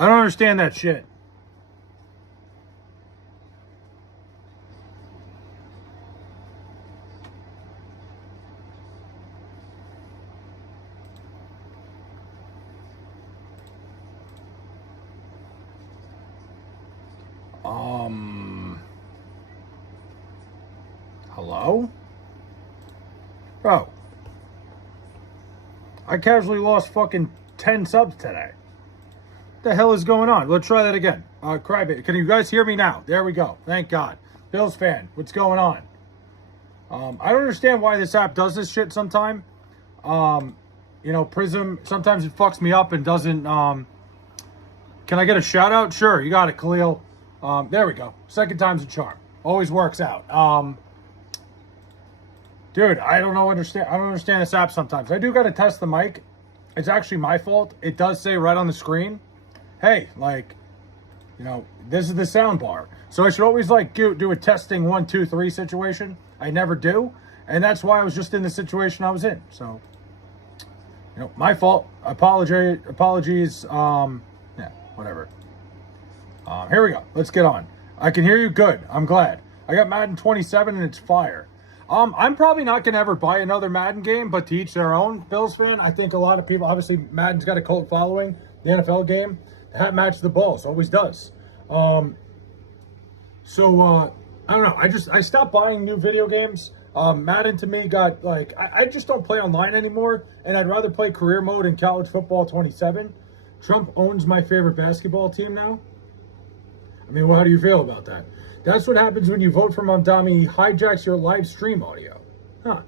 I don't understand that shit. Hello? Bro. I casually lost fucking 10 subs today. What the hell is going on? Let's try that again. Crybaby. Can you guys hear me now? There we go. Thank God. Bills fan, what's going on? I don't understand why this app does this shit sometime. You know, Prism, sometimes it fucks me up and doesn't... Can I get a shout out? Sure, you got it, Khalil. There we go. Second time's a charm. Always works out. Dude, I don't understand this app sometimes. I do got to test the mic. It's actually my fault. It does say right on the screen, hey, like, you know, this is the sound bar. So I should always, like, do a testing 1, 2, 3 situation. I never do. And that's why I was just in the situation I was in. So, you know, my fault. Apologies. Yeah, whatever. Here we go. Let's get on. I can hear you good. I'm glad. I got Madden 27 and it's fire. I'm probably not going to ever buy another Madden game, but to each their own. Bills fan, I think a lot of people, obviously Madden's got a cult following. The NFL game, that match the balls, always does. I don't know. I stopped buying new video games. Madden to me got, like, I just don't play online anymore, and I'd rather play career mode in college football 27. Trump owns my favorite basketball team now. I mean, well, how do you feel about that? That's what happens when you vote for Mamdani. He hijacks your live stream audio. Huh.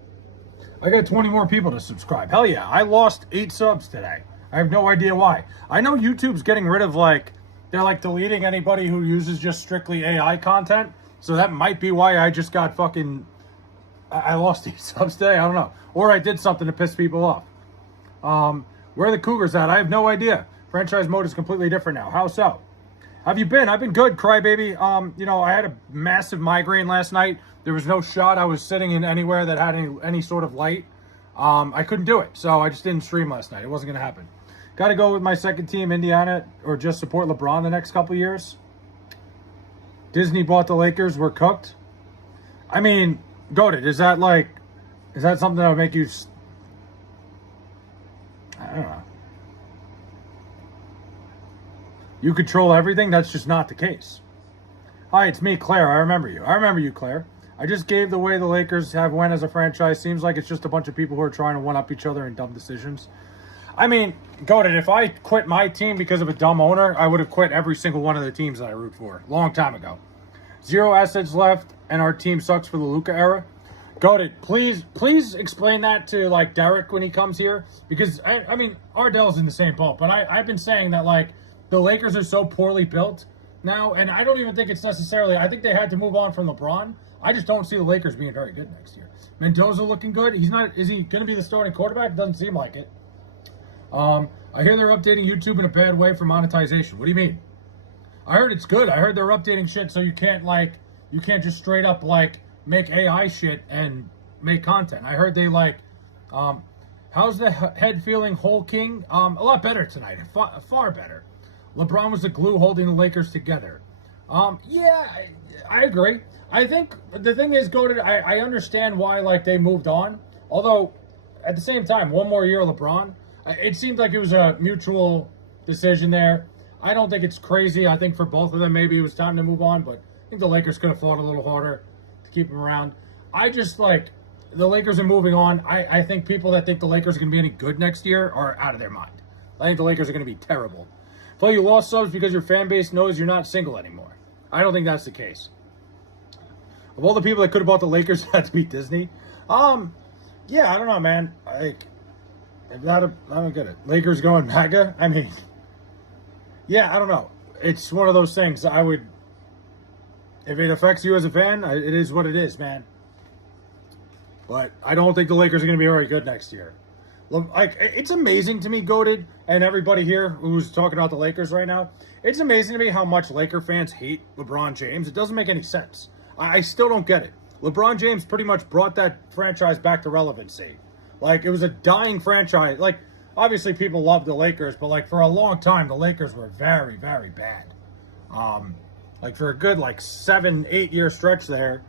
I got 20 more people to subscribe. Hell yeah. I lost 8 subs today. I have no idea why. I know YouTube's getting rid of, like, they're, like, deleting anybody who uses just strictly AI content. So that might be why I just got fucking... I lost 8 subs today. I don't know. Or I did something to piss people off. Where are the Cougars at? I have no idea. Franchise mode is completely different now. How so? Have you been? I've been good, crybaby. You know, I had a massive migraine last night. There was no shot I was sitting in anywhere that had any sort of light. I couldn't do it, so I just didn't stream last night. It wasn't going to happen. Got to go with my second team, Indiana, or just support LeBron the next couple years. Disney bought the Lakers. We're cooked. I mean, goated. Is that something that would make you... I don't know. You control everything? That's just not the case. Hi, it's me, Claire. I remember you. I remember you, Claire. I just gave the way the Lakers have went as a franchise. Seems like it's just a bunch of people who are trying to one-up each other in dumb decisions. I mean, goated, if I quit my team because of a dumb owner, I would have quit every single one of the teams that I root for. Long time ago. 0 assets left, and our team sucks for the Luka era. Goated, please explain that to, like, Derek when he comes here. Because, I mean, Ardell's in the same boat. But I've been saying that, like, the Lakers are so poorly built now, and I don't even think it's necessarily... I think they had to move on from LeBron. I just don't see the Lakers being very good next year. Mendoza looking good. He's not... Is he going to be the starting quarterback? Doesn't seem like it. I hear they're updating YouTube in a bad way for monetization. What do you mean? I heard it's good. I heard they're updating shit so you can't, like... You can't just straight up, like, make AI shit and make content. I heard they, like... how's the head feeling, Whole King? A lot better tonight. Far better. LeBron was the glue holding the Lakers together. Yeah, I agree. I think the thing is, I understand why, like, they moved on. Although, at the same time, one more year of LeBron, it seemed like it was a mutual decision there. I don't think it's crazy. I think for both of them, maybe it was time to move on. But I think the Lakers could have fought a little harder to keep him around. I just, like, the Lakers are moving on. I think people that think the Lakers are going to be any good next year are out of their mind. I think the Lakers are going to be terrible. Well, you lost subs because your fan base knows you're not single anymore. I don't think that's the case. Of all the people that could have bought the Lakers, it had to be Disney. Yeah, I don't know, man. I don't get it. Lakers going MAGA? I mean, yeah, I don't know. It's one of those things. If it affects you as a fan, it is what it is, man. But I don't think the Lakers are going to be very good next year. Like, it's amazing to me, Goated, and everybody here who's talking about the Lakers right now. It's amazing to me how much Laker fans hate LeBron James. It doesn't make any sense. I still don't get it. LeBron James pretty much brought that franchise back to relevancy. Like, it was a dying franchise. Like, obviously people love the Lakers, but like for a long time, the Lakers were very, very bad. Like for a good like 7-8 year stretch there,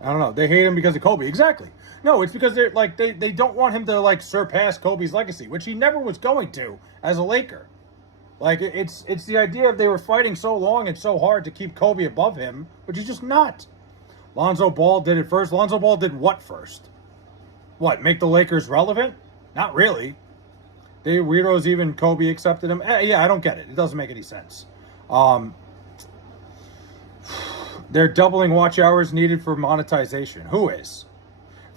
I don't know. They hate him because of Kobe. Exactly. No, it's because they're like they don't want him to like surpass Kobe's legacy, which he never was going to as a Laker. Like it's the idea of they were fighting so long and so hard to keep Kobe above him, which he's just not. Lonzo Ball did it first. Lonzo Ball did what first? What, make the Lakers relevant? Not really. The weirdos, even Kobe accepted him. Yeah, I don't get it. It doesn't make any sense. They're doubling watch hours needed for monetization. Who is?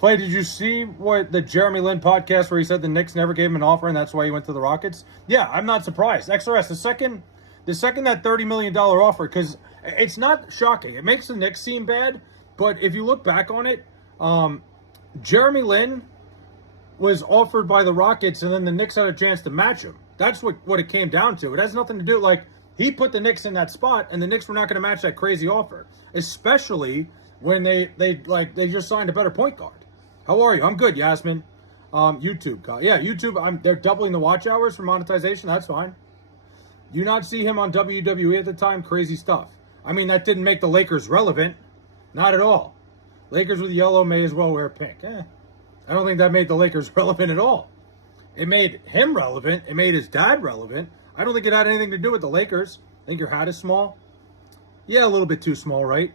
Clay, did you see what the Jeremy Lin podcast where he said the Knicks never gave him an offer and that's why he went to the Rockets? Yeah, I'm not surprised. XRS, the second that $30 million offer, because it's not shocking. It makes the Knicks seem bad, but if you look back on it, Jeremy Lin was offered by the Rockets and then the Knicks had a chance to match him. That's what it came down to. It has nothing to do, like, he put the Knicks in that spot and the Knicks were not going to match that crazy offer, especially when they just signed a better point guard. How are you? I'm good, Yasmin. YouTube. Yeah, YouTube, they're doubling the watch hours for monetization. That's fine. You not see him on WWE at the time? Crazy stuff. I mean, that didn't make the Lakers relevant. Not at all. Lakers with yellow may as well wear pink. I don't think that made the Lakers relevant at all. It made him relevant. It made his dad relevant. I don't think it had anything to do with the Lakers. I think your hat is small. Yeah, a little bit too small, right?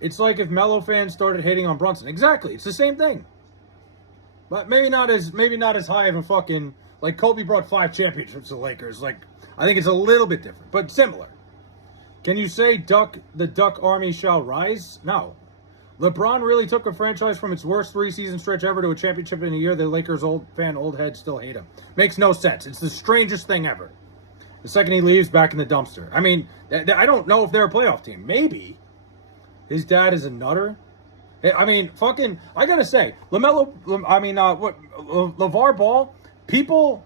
It's like if Melo fans started hating on Brunson. Exactly. It's the same thing. But maybe not as high of a fucking, like Kobe brought 5 championships to the Lakers. Like, I think it's a little bit different, but similar. Can you say the Duck Army shall rise? No. LeBron really took a franchise from its worst 3-season stretch ever to a championship in a year the Lakers old heads still hate him. Makes no sense. It's the strangest thing ever. The second he leaves, back in the dumpster. I mean, I don't know if they're a playoff team. Maybe. His dad is a nutter. I mean, fucking, I gotta say, LeVar Ball, people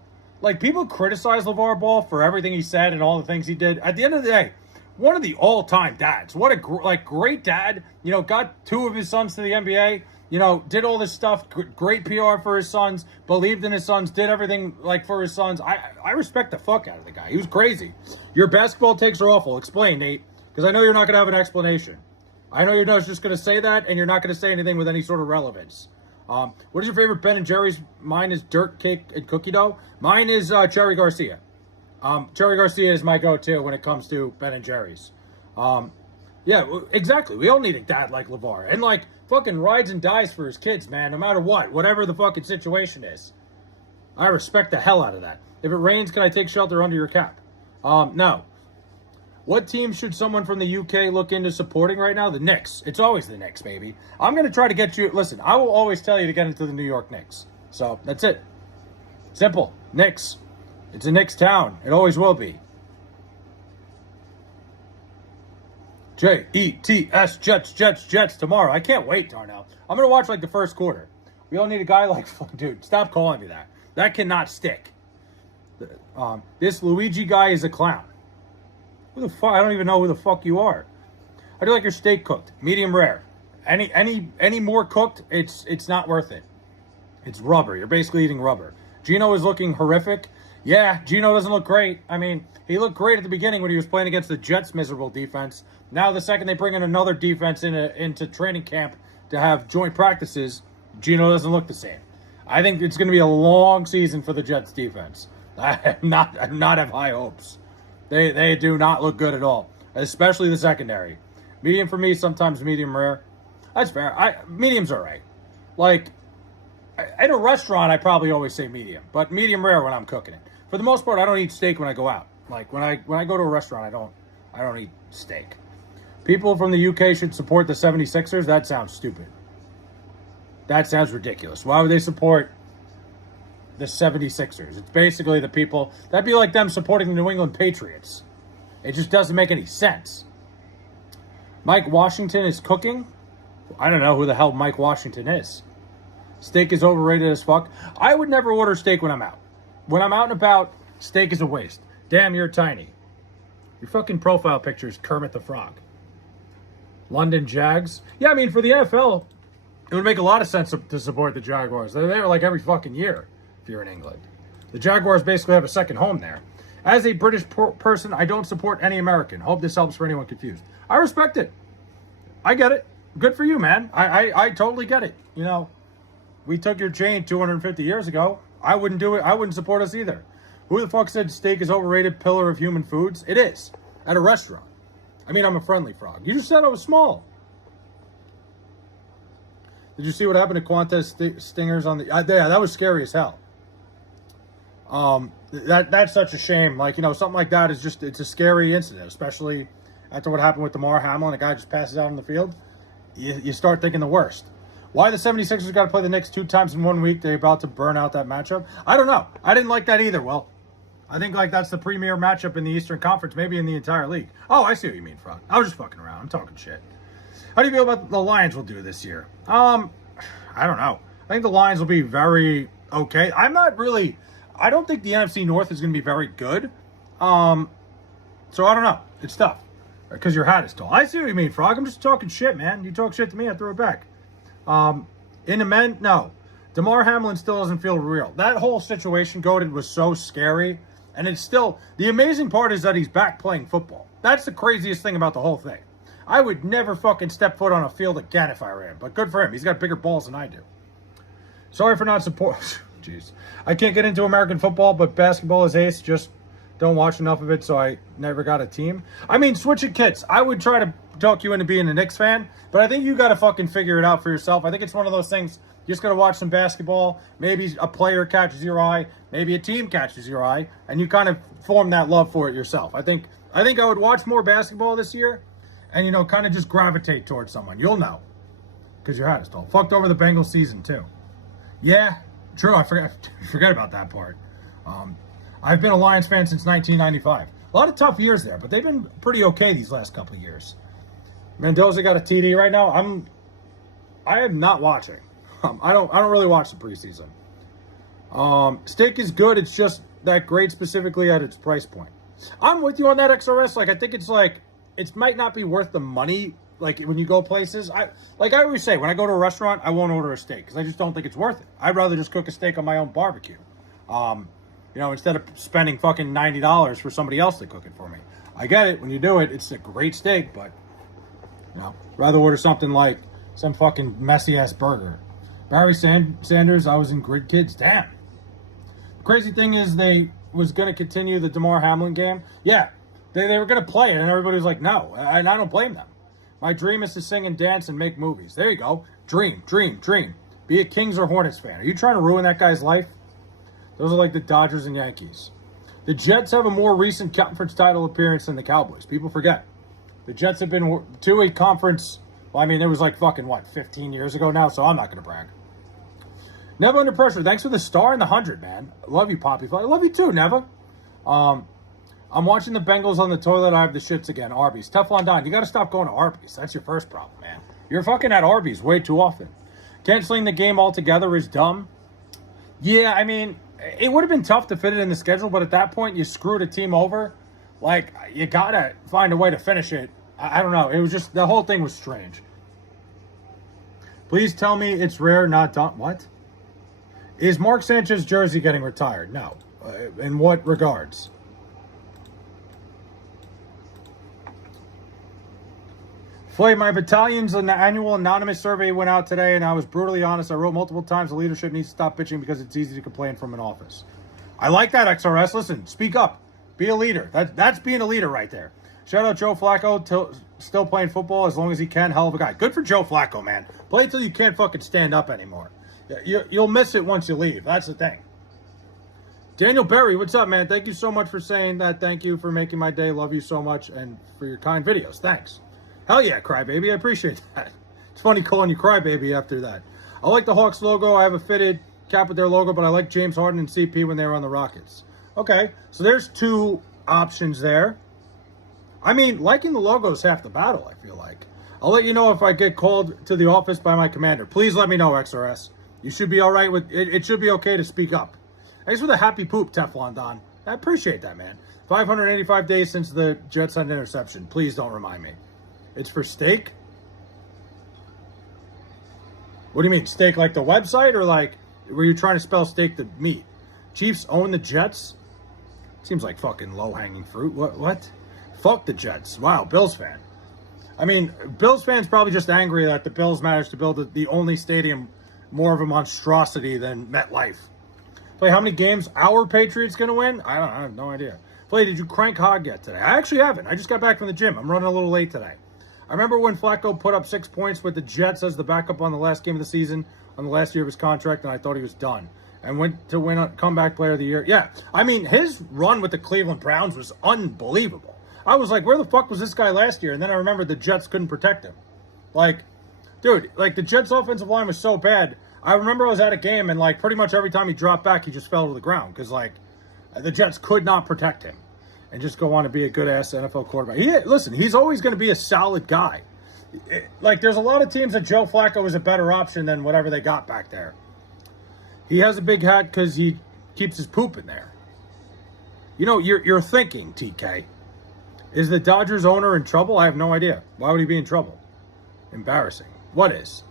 criticize LeVar Ball for everything he said and all the things he did. At the end of the day, one of the all-time dads. What a great dad. You know, got 2 of his sons to the NBA. You know, did all this stuff. Great PR for his sons. Believed in his sons. Did everything for his sons. I respect the fuck out of the guy. He was crazy. Your basketball takes are awful. Explain, Nate, because I know you're not going to have an explanation. I know you're just going to say that, and you're not going to say anything with any sort of relevance. What is your favorite Ben & Jerry's? Mine is Dirt Cake and Cookie Dough. Mine is Cherry Garcia. Cherry Garcia is my go-to when it comes to Ben & Jerry's. Yeah, exactly. We all need a dad like LeVar. And, fucking rides and dies for his kids, man, no matter what. Whatever the fucking situation is. I respect the hell out of that. If it rains, can I take shelter under your cap? No. What team should someone from the UK look into supporting right now? The Knicks. It's always the Knicks, baby. I'm going to try to get you... Listen, I will always tell you to get into the New York Knicks. So, that's it. Simple. Knicks. It's a Knicks town. It always will be. Jets, Jets tomorrow. I can't wait, Darnell. I'm going to watch the first quarter. We all need a guy dude, stop calling me that. That cannot stick. This Luigi guy is a clown. Who the fuck? I don't even know who the fuck you are. How do you like your steak cooked? Medium rare. Any more cooked, it's not worth it. It's rubber. You're basically eating rubber. Gino is looking horrific. Yeah, Gino doesn't look great. I mean, he looked great at the beginning when he was playing against the Jets' miserable defense. Now, the second they bring in another defense into training camp to have joint practices, Gino doesn't look the same. I think it's going to be a long season for the Jets' defense. I not have high hopes. They do not look good at all, especially the secondary. Medium for me, sometimes medium rare. That's fair. Medium's all right. At a restaurant, I probably always say medium, but medium rare when I'm cooking it. For the most part, I don't eat steak when I go out. When I go to a restaurant, I don't eat steak. People from the UK should support the 76ers. That sounds stupid. That sounds ridiculous. Why would they support the 76ers? It's basically the people. That'd be like them supporting the New England Patriots. It just doesn't make any sense. Mike Washington is cooking? I don't know who the hell Mike Washington is. Steak is overrated as fuck. I would never order steak when I'm out. When I'm out and about, steak is a waste. Damn, you're tiny. Your fucking profile picture is Kermit the Frog. London Jags? Yeah, I mean, for the NFL, it would make a lot of sense to support the Jaguars. They're there every fucking year if you're in England. The Jaguars basically have a second home there. As a British person, I don't support any American. Hope this helps for anyone confused. I respect it. I get it. Good for you, man. I totally get it. You know, we took your chain 250 years ago. I wouldn't do it. I wouldn't support us either. Who the fuck said steak is overrated pillar of human foods? It is. At a restaurant. I mean, I'm a friendly frog. You just said I was small. Did you see what happened to Qantas stingers on the... yeah, that was scary as hell. That's such a shame. Like, you know, something like that is just... It's a scary incident, especially after what happened with Damar Hamlin. A guy just passes out on the field. You start thinking the worst. Why the 76ers got to play the Knicks 2 times in 1 week? They're about to burn out that matchup. I don't know. I didn't like that either, Will. I think, like, that's the premier matchup in the Eastern Conference, maybe in the entire league. Oh, I see what you mean, Frog. I was just fucking around. I'm talking shit. How do you feel about the Lions will do this year? I don't know. I think the Lions will be very okay. I don't think the NFC North is going to be very good. So I don't know. It's tough. Because your hat is tall. I see what you mean, Frog. I'm just talking shit, man. You talk shit to me, I throw it back. In the men, no. Damar Hamlin still doesn't feel real. That whole situation, Goated, was so scary. And it's still, the amazing part is that he's back playing football. That's the craziest thing about the whole thing. I would never fucking step foot on a field again if I were him. But good for him. He's got bigger balls than I do. Sorry for not support. Jeez. I can't get into American football, but basketball is ace. Just don't watch enough of it, so I never got a team. I mean, switch it kits. I would try to talk you into being a Knicks fan, but I think you got to fucking figure it out for yourself. I think it's one of those things. You just got to watch some basketball. Maybe a player catches your eye. Maybe a team catches your eye, and you kind of form that love for it yourself. I think I would watch more basketball this year, and, you know, kind of just gravitate towards someone. You'll know, because your hat is tall. Fucked over the Bengals season, too. Yeah, true. I forget about that part. I've been a Lions fan since 1995. A lot of tough years there, but they've been pretty okay these last couple of years. Mendoza got a TD right now. I am not watching. I don't really watch the preseason. Steak is good. It's just that great specifically at its price point. I'm with you on that, XRS. Like, I think it's like, it might not be worth the money. Like, when you go places, I always say, when I go to a restaurant, I won't order a steak because I just don't think it's worth it. I'd rather just cook a steak on my own barbecue. You know, instead of spending fucking $90 for somebody else to cook it for me. I get it. When you do it, it's a great steak, but, you know, rather order something like some fucking messy-ass burger. Barry Sanders, I was in Grid Kids. Damn. The crazy thing is they was going to continue the Damar Hamlin game. Yeah, they were going to play it, and everybody was like, no, and I don't blame them. My dream is to sing and dance and make movies. There you go. Dream. Be a Kings or Hornets fan. Are you trying to ruin that guy's life? Those are like the Dodgers and Yankees. The Jets have a more recent conference title appearance than the Cowboys. People forget. The Jets have been to a conference, well, I mean, it was like fucking, 15 years ago now, so I'm not going to brag. Never Under Pressure. Thanks for the star and the 100, man. I love you, Poppy. I love you too, Never. I'm watching the Bengals on the toilet. I have the shits again. Arby's. Teflon Don, you got to stop going to Arby's. That's your first problem, man. You're fucking at Arby's way too often. Canceling the game altogether is dumb. Yeah, I mean, it would have been tough to fit it in the schedule, but at that point, you screwed a team over. Like, you got to find a way to finish it. I don't know. It was just, the whole thing was strange. Please tell me it's rare, not done. What? Is Mark Sanchez's jersey getting retired? No. In what regards? Flay, my battalion's annual anonymous survey went out today, and I was brutally honest. I wrote multiple times the leadership needs to stop bitching because it's easy to complain from an office. I like that, XRS. Listen, speak up. Be a leader. That's being a leader right there. Shout out Joe Flacco, still playing football as long as he can. Hell of a guy. Good for Joe Flacco, man. Play until you can't fucking stand up anymore. You'll miss it once you leave. That's the thing. Daniel Berry, what's up, man? Thank you so much for saying that. Thank you for making my day. Love you so much, and for your kind videos. Thanks. Hell yeah, Crybaby. I appreciate that. It's funny calling you Crybaby after that. I like the Hawks logo. I have a fitted cap with their logo, but I like James Harden and CP when they were on the Rockets. Okay, so there's two options there. I mean, liking the logo is half the battle, I feel like. I'll let you know if I get called to the office by my commander. Please let me know, XRS. You should be all right with it. It should be okay to speak up. Thanks for the happy poop, Teflon Don. I appreciate that, man. 585 days since the Jets had an interception. Please don't remind me. It's for steak? What do you mean, steak like the website, or like, were you trying to spell steak the meat? Chiefs own the Jets? Seems like fucking low-hanging fruit. What? Fuck the Jets. Wow, Bills fan. I mean, Bills fans probably just angry that the Bills managed to build the only stadium more of a monstrosity than MetLife. Play, how many games our Patriots going to win? I have no idea. Play, did you crank hog yet today? I actually haven't. I just got back from the gym. I'm running a little late today. I remember when Flacco put up 6 points with the Jets as the backup on the last game of the season, on the last year of his contract, and I thought he was done. And went to win a comeback player of the year. Yeah, I mean, his run with the Cleveland Browns was unbelievable. I was like, where the fuck was this guy last year? And then I remembered the Jets couldn't protect him. Like, dude, like the Jets' offensive line was so bad. I remember I was at a game and like pretty much every time he dropped back, he just fell to the ground because like the Jets could not protect him and just go on to be a good-ass NFL quarterback. Listen, he's always going to be a solid guy. Like, there's a lot of teams that Joe Flacco is a better option than whatever they got back there. He has a big hat because he keeps his poop in there. You know, you're thinking, TK, is the Dodgers owner in trouble? I have no idea. Why would he be in trouble? Embarrassing. What is?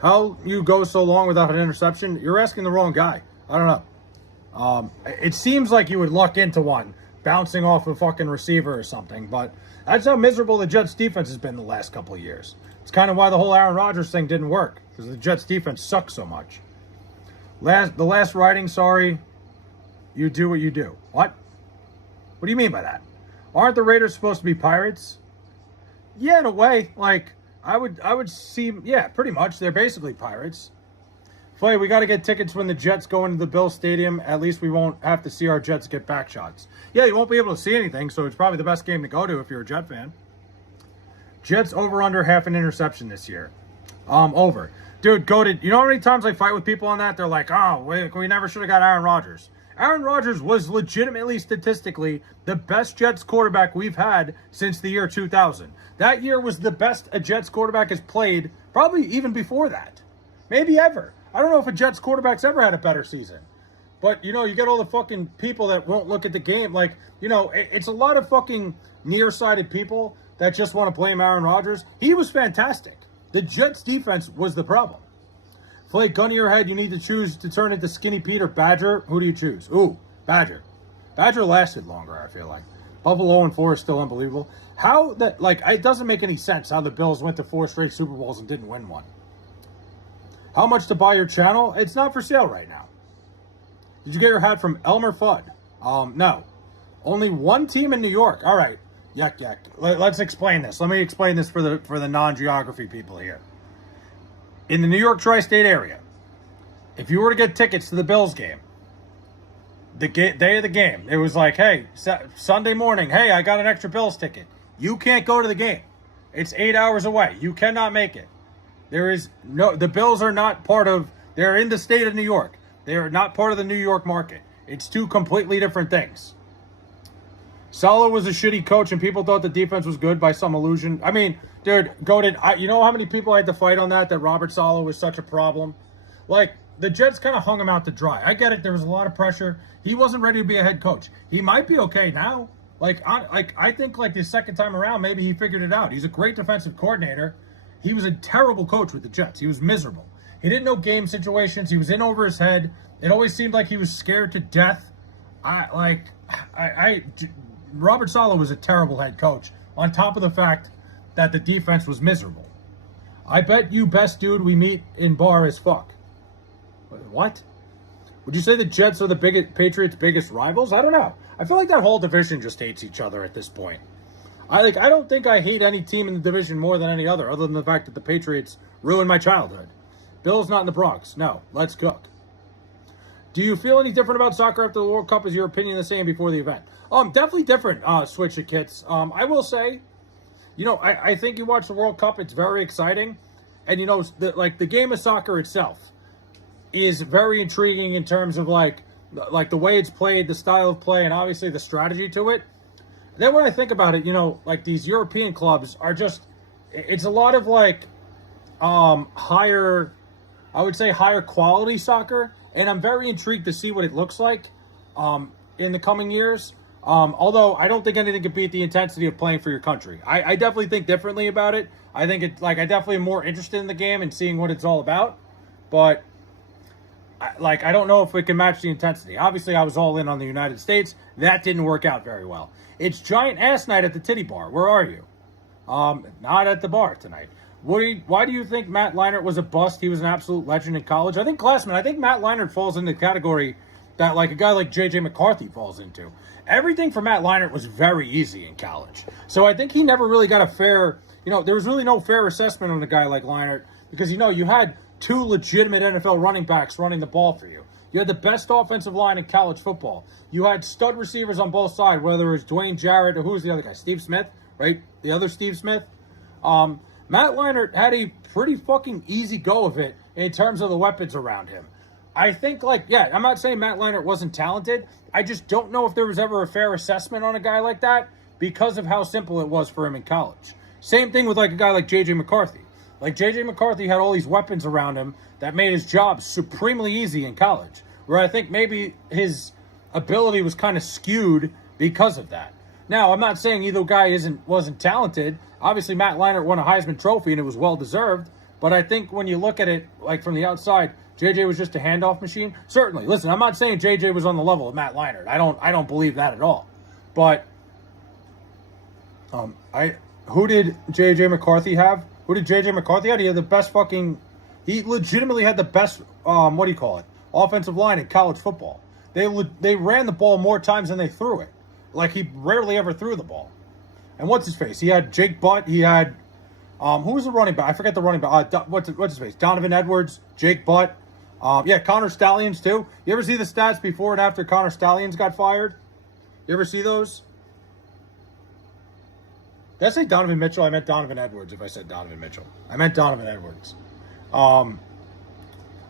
How you go so long without an interception? You're asking the wrong guy. I don't know. It seems like you would luck into one, bouncing off a fucking receiver or something, but that's how miserable the Jets defense has been the last couple of years. It's kind of why the whole Aaron Rodgers thing didn't work, because the Jets defense sucks so much. The last writing, sorry, you do what you do. What? What do you mean by that? Aren't the Raiders supposed to be pirates? Yeah, in a way. Like, I would see, yeah, pretty much. They're basically pirates. Flay, we got to get tickets when the Jets go into the Bills Stadium. At least we won't have to see our Jets get back shots. Yeah, you won't be able to see anything, so it's probably the best game to go to if you're a Jet fan. Jets over under half an interception this year. Over. Dude, goated. You know how many times I fight with people on that? They're like, oh, we never should have got Aaron Rodgers. Aaron Rodgers was legitimately, statistically, the best Jets quarterback we've had since the year 2000. That year was the best a Jets quarterback has played, probably even before that. Maybe ever. I don't know if a Jets quarterback's ever had a better season. But, you know, you get all the fucking people that won't look at the game. Like, you know, it's a lot of fucking nearsighted people that just want to blame Aaron Rodgers. He was fantastic. The Jets defense was the problem. Flake, gun to your head, you need to choose to turn into Skinny Pete or Badger. Who do you choose? Ooh, Badger. Badger lasted longer, I feel like. Buffalo 0-4 is still unbelievable. How that, like, it doesn't make any sense how the Bills went to 4 straight Super Bowls and didn't win one. How much to buy your channel? It's not for sale right now. Did you get your hat from Elmer Fudd? No. Only one team in New York. All right. Yuck. Let's explain this. Let me explain this for the non-geography people here. In the New York tri-state area, if you were to get tickets to the Bills game, the day of the game, it was like, hey, Sunday morning, hey, I got an extra Bills ticket. You can't go to the game. It's 8 hours away. You cannot make it. The Bills are not they're in the state of New York. They are not part of the New York market. It's two completely different things. Saleh was a shitty coach, and people thought the defense was good by some illusion. I mean, dude, you know how many people I had to fight on that Robert Saleh was such a problem? Like, the Jets kind of hung him out to dry. I get it. There was a lot of pressure. He wasn't ready to be a head coach. He might be okay now. I think, the second time around, maybe he figured it out. He's a great defensive coordinator. He was a terrible coach with the Jets. He was miserable. He didn't know game situations. He was in over his head. It always seemed like he was scared to death. Robert Saleh was a terrible head coach, on top of the fact that the defense was miserable. I bet you best dude we meet in bar as fuck. What? Would you say the Jets are the Patriots' biggest rivals? I don't know. I feel like that whole division just hates each other at this point. I don't think I hate any team in the division more than any other than the fact that the Patriots ruined my childhood. Bills not in the Bronx. No, let's cook. Do you feel any different about soccer after the World Cup? Is your opinion the same before the event? Definitely different, Switch of Kits. I will say, I think you watch the World Cup, it's very exciting. And, the game of soccer itself is very intriguing in terms of, the way it's played, the style of play, and obviously the strategy to it. Then when I think about it, these European clubs are just, it's a lot of, higher quality soccer. And I'm very intrigued to see what it looks like in the coming years. Although I don't think anything could beat the intensity of playing for your country. I definitely think differently about it. I think I definitely am more interested in the game and seeing what it's all about. But like, I don't know if we can match the intensity. Obviously, I was all in on the United States. That didn't work out very well. It's giant ass night at the titty bar. Where are you? Not at the bar tonight. Why do you think Matt Leinart was a bust? He was an absolute legend in college. I think Matt Leinart falls in the category that like a guy like J.J. McCarthy falls into. Everything for Matt Leinart was very easy in college. So I think he never really got a fair, there was really no fair assessment on a guy like Leinart because, you had two legitimate NFL running backs running the ball for you. You had the best offensive line in college football. You had stud receivers on both sides, whether it was Dwayne Jarrett or who was the other guy? Steve Smith, right? The other Steve Smith. Matt Leinart had a pretty fucking easy go of it in terms of the weapons around him. I think, I'm not saying Matt Leinart wasn't talented. I just don't know if there was ever a fair assessment on a guy like that because of how simple it was for him in college. Same thing with, a guy like J.J. McCarthy. J.J. McCarthy had all these weapons around him that made his job supremely easy in college, where I think maybe his ability was kind of skewed because of that. Now, I'm not saying either guy wasn't talented. Obviously, Matt Leinart won a Heisman Trophy, and it was well-deserved. But I think when you look at it, from the outside, JJ was just a handoff machine. Certainly, listen, I'm not saying JJ was on the level of Matt Leinart. I don't believe that at all. But who did JJ McCarthy have? Who did JJ McCarthy have? He had the best he legitimately had the best offensive line in college football. They ran the ball more times than they threw it. He rarely ever threw the ball. And what's his face? He had Jake Butt. He had who was the running back? I forget the running back. What's his face? Donovan Edwards, Jake Butt. Connor Stallions too. You ever see the stats before and after Connor Stallions got fired? You ever see those? Did I say Donovan Mitchell? I meant Donovan Edwards if I said Donovan Mitchell. I meant Donovan Edwards.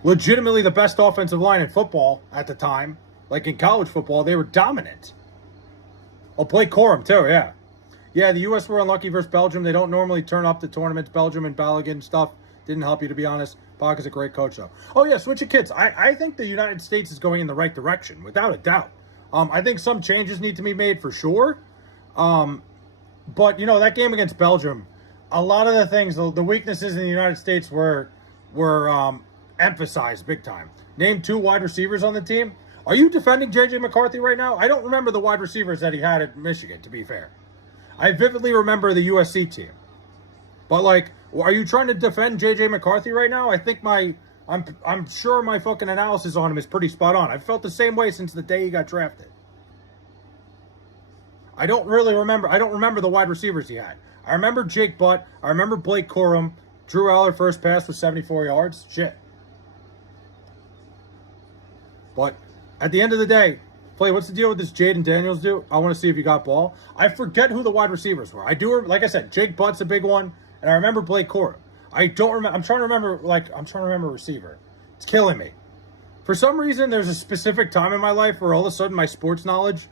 Legitimately the best offensive line in football at the time. In college football, they were dominant. Oh, Blake Corum too, yeah. Yeah, the U.S. were unlucky versus Belgium. They don't normally turn up the tournaments. Belgium and Balogun stuff didn't help you, to be honest. Bach is a great coach, though. Oh, yeah, switch of kids. I think the United States is going in the right direction, without a doubt. I think some changes need to be made for sure. But, that game against Belgium, a lot of the things, the weaknesses in the United States were emphasized big time. Name 2 wide receivers on the team. Are you defending J.J. McCarthy right now? I don't remember the wide receivers that he had at Michigan, to be fair. I vividly remember the USC team. But, are you trying to defend J.J. McCarthy right now? I think I'm sure my fucking analysis on him is pretty spot on. I've felt the same way since the day he got drafted. I don't remember the wide receivers he had. I remember Jake Butt. I remember Blake Corum. Drew Aller first pass was 74 yards. Shit. But at the end of the day, what's the deal with this Jaden Daniels dude? I want to see if he got ball. I forget who the wide receivers were. I do, like I said, Jake Butt's a big one, and I remember Blake Corum. I don't remember. I'm trying to remember receiver. It's killing me. For some reason, there's a specific time in my life where all of a sudden my sports knowledge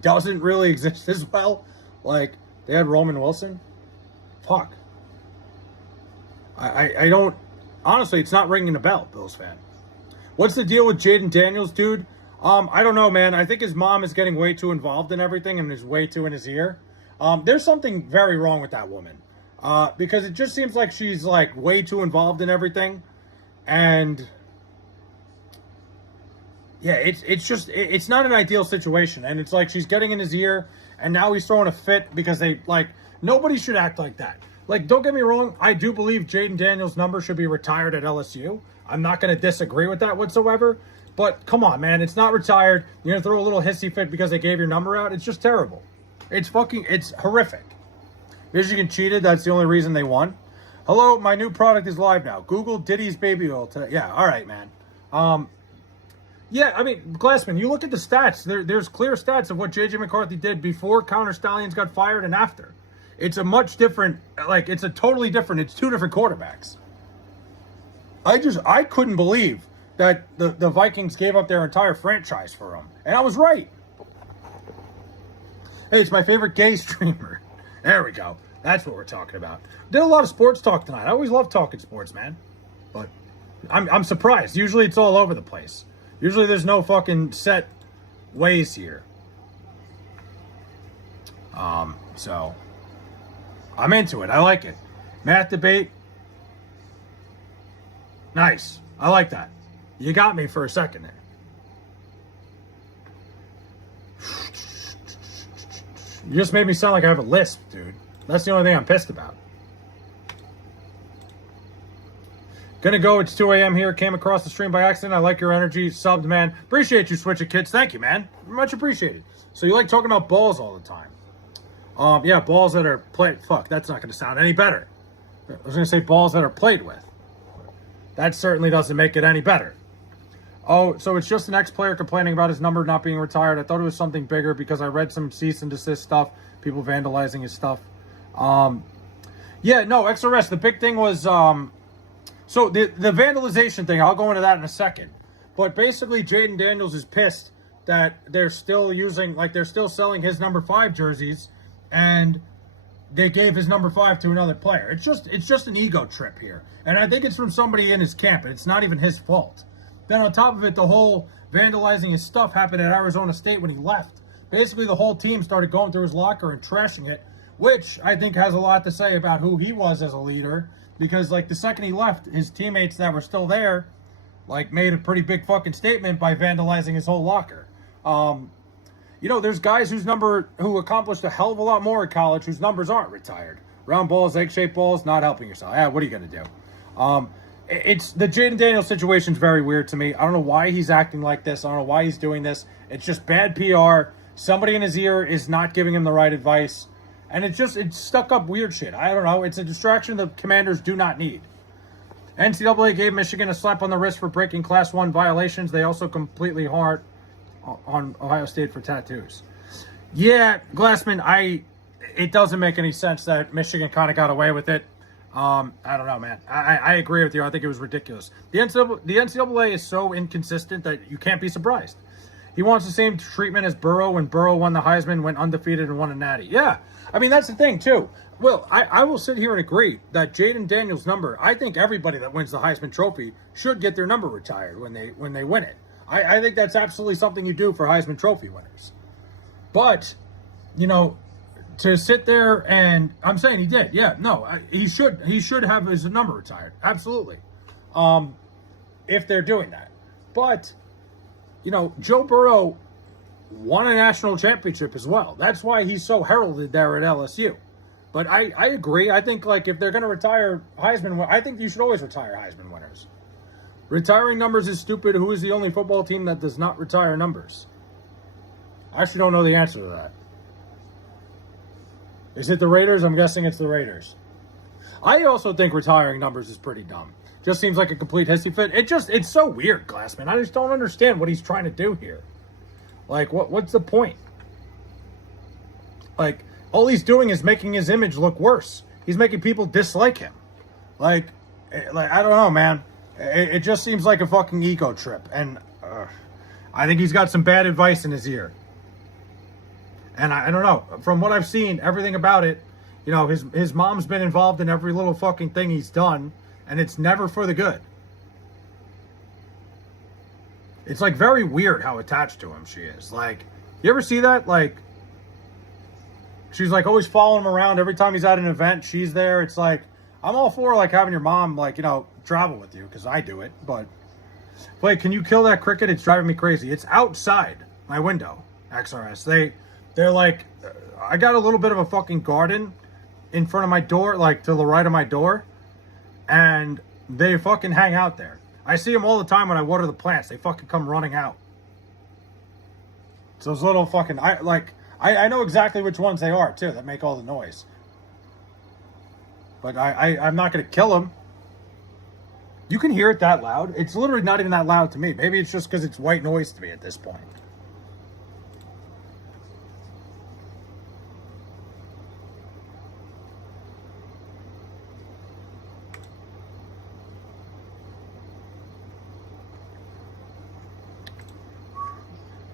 doesn't really exist as well. They had Roman Wilson. Fuck. I don't. Honestly, it's not ringing a bell, Bills fan. What's the deal with Jaden Daniels, dude? I don't know, man. I think his mom is getting way too involved in everything and is way too in his ear. There's something very wrong with that woman. Because it just seems like she's, way too involved in everything. And, yeah, it's not an ideal situation. And it's she's getting in his ear, and now he's throwing a fit because nobody should act like that. Don't get me wrong. I do believe Jaden Daniels' number should be retired at LSU. I'm not going to disagree with that whatsoever. But come on, man. It's not retired. You're going to throw a little hissy fit because they gave your number out? It's just terrible. It's horrific. Michigan cheated. That's the only reason they won. Hello, my new product is live now. Google Diddy's baby oil today. Yeah, all right, man. Glassman, you look at the stats. There's clear stats of what J.J. McCarthy did before Connor Stallions got fired and after. It's a much different, it's a totally different, it's 2 different quarterbacks. I couldn't believe that the Vikings gave up their entire franchise for him. And I was right. Hey, it's my favorite gay streamer. There we go. That's what we're talking about. Did a lot of sports talk tonight. I always love talking sports, man. But I'm surprised. Usually it's all over the place. Usually there's no fucking set ways here. So I'm into it. I like it. Math debate. Nice. I like that. You got me for a second there. You just made me sound like I have a lisp, dude. That's the only thing I'm pissed about. Gonna go. It's 2 a.m. here. Came across the stream by accident. I like your energy. Subbed, man. Appreciate you, Switch It Kids. Thank you, man. Much appreciated. So you like talking about balls all the time. Yeah, balls that are played. Fuck, that's not going to sound any better. I was going to say balls that are played with. That certainly doesn't make it any better. Oh, so it's just an ex-player complaining about his number not being retired. I thought it was something bigger because I read some cease and desist stuff. People vandalizing his stuff. Yeah, no, XRS. The big thing was... So the vandalization thing, I'll go into that in a second. But basically, Jaden Daniels is pissed that they're still using... Like, they're still selling his number 5 jerseys. And they gave his number 5 to another player. It's just an ego trip here. And I think it's from somebody in his camp. And it's not even his fault. Then on top of it, the whole vandalizing his stuff happened at Arizona State when he left. Basically, the whole team started going through his locker and trashing it, which I think has a lot to say about who he was as a leader. Because, like, the second he left, his teammates that were still there, like, made a pretty big fucking statement by vandalizing his whole locker. You know, there's guys who accomplished a hell of a lot more at college whose numbers aren't retired. Round balls, egg-shaped balls, not helping yourself. Yeah, what are you going to do? It's the Jaden Daniels situation is very weird to me. I don't know why he's acting like this. I don't know why he's doing this. It's just bad PR. Somebody in his ear is not giving him the right advice. And it's stuck up weird shit. I don't know. It's a distraction the Commanders do not need. NCAA gave Michigan a slap on the wrist for breaking Class 1 violations. They also completely hard on Ohio State for tattoos. Yeah, Glassman, it doesn't make any sense that Michigan kind of got away with it. I don't know, man. I agree with you. I think it was ridiculous. The NCAA is so inconsistent that you can't be surprised. He wants the same treatment as Burrow when Burrow won the Heisman, went undefeated, and won a Natty. Yeah, I mean, that's the thing, too. Well, I will sit here and agree that Jaden Daniels' number, I think everybody that wins the Heisman Trophy should get their number retired when they win it. I think that's absolutely something you do for Heisman Trophy winners. But, you know, to sit there and I'm saying he did. Yeah, no, he should have his number retired. Absolutely. If they're doing that. But, you know, Joe Burrow won a national championship as well. That's why he's so heralded there at LSU. But I agree. I think, like, if they're going to retire Heisman, I think you should always retire Heisman winners. Retiring numbers is stupid. Who is the only football team that does not retire numbers? I actually don't know the answer to that. Is it the Raiders? I'm guessing it's the Raiders. I also think retiring numbers is pretty dumb. Just seems like a complete hissy fit. It's so weird, Glassman. I just don't understand what he's trying to do here. Like, what's the point? Like, all he's doing is making his image look worse. He's making people dislike him. Like I don't know, man. It just seems like a fucking ego trip. And I think he's got some bad advice in his ear. And I don't know. From what I've seen, everything about it, you know, his mom's been involved in every little fucking thing he's done. And it's never for the good. It's, like, very weird how attached to him she is. Like, you ever see that? Like, she's, like, always following him around. Every time he's at an event, she's there. It's like, I'm all for, like, having your mom, like, you know, travel with you. Because I do it. But, like, can you kill that cricket? It's driving me crazy. It's outside my window, XRS. They're, like, I got a little bit of a fucking garden in front of my door, like, to the right of my door. And they fucking hang out there. I see them all the time when I water the plants. They fucking come running out. It's those little fucking... I know exactly which ones they are, too, that make all the noise. But I'm not going to kill them. You can hear it that loud. It's literally not even that loud to me. Maybe it's just because it's white noise to me at this point.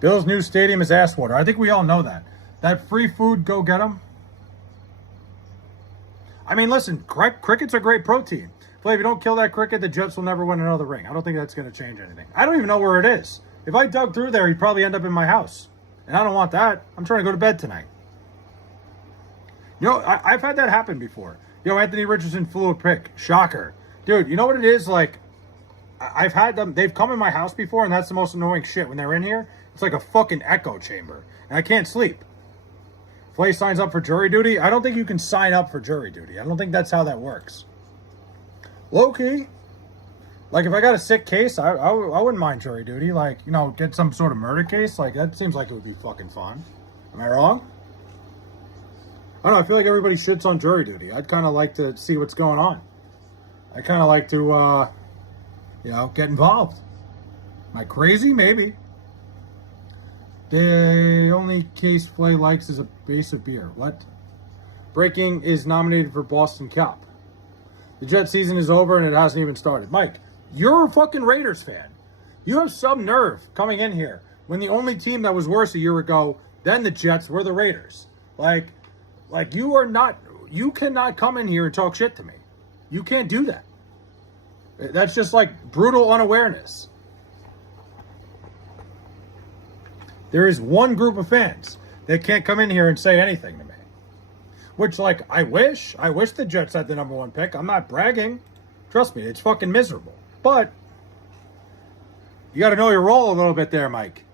Bill's new stadium is ass water. I think we all know that. That free food, go get them. I mean, listen, crickets are great protein. But if you don't kill that cricket, the Jets will never win another ring. I don't think that's going to change anything. I don't even know where it is. If I dug through there, he'd probably end up in my house. And I don't want that. I'm trying to go to bed tonight. You know, I've had that happen before. Anthony Richardson flew a pick. Shocker. Dude, you know what it is? Like, I've had them. They've come in my house before, and that's the most annoying shit. When they're in here, it's like a fucking echo chamber, and I can't sleep. Flay signs up for jury duty. I don't think you can sign up for jury duty. I don't think that's how that works. Low key, like if I got a sick case, I wouldn't mind jury duty. Like, you know, get some sort of murder case. Like that seems like it would be fucking fun. Am I wrong? I don't know. I feel like everybody shits on jury duty. I'd kind of like to see what's going on. I kind of like to, you know, get involved. Am I crazy? Maybe. The only case Flay likes is a base of beer. What? Breaking is nominated for Boston Cup. The Jet season is over and it hasn't even started. Mike, you're a fucking Raiders fan. You have some nerve coming in here when the only team that was worse a year ago than the Jets were the Raiders. Like you are not, you cannot come in here and talk shit to me. You can't do that. That's just like brutal unawareness. There is one group of fans that can't come in here and say anything to me. Which, like, I wish the Jets had the number one pick. I'm not bragging. Trust me, it's fucking miserable. But you got to know your role a little bit there, Mike.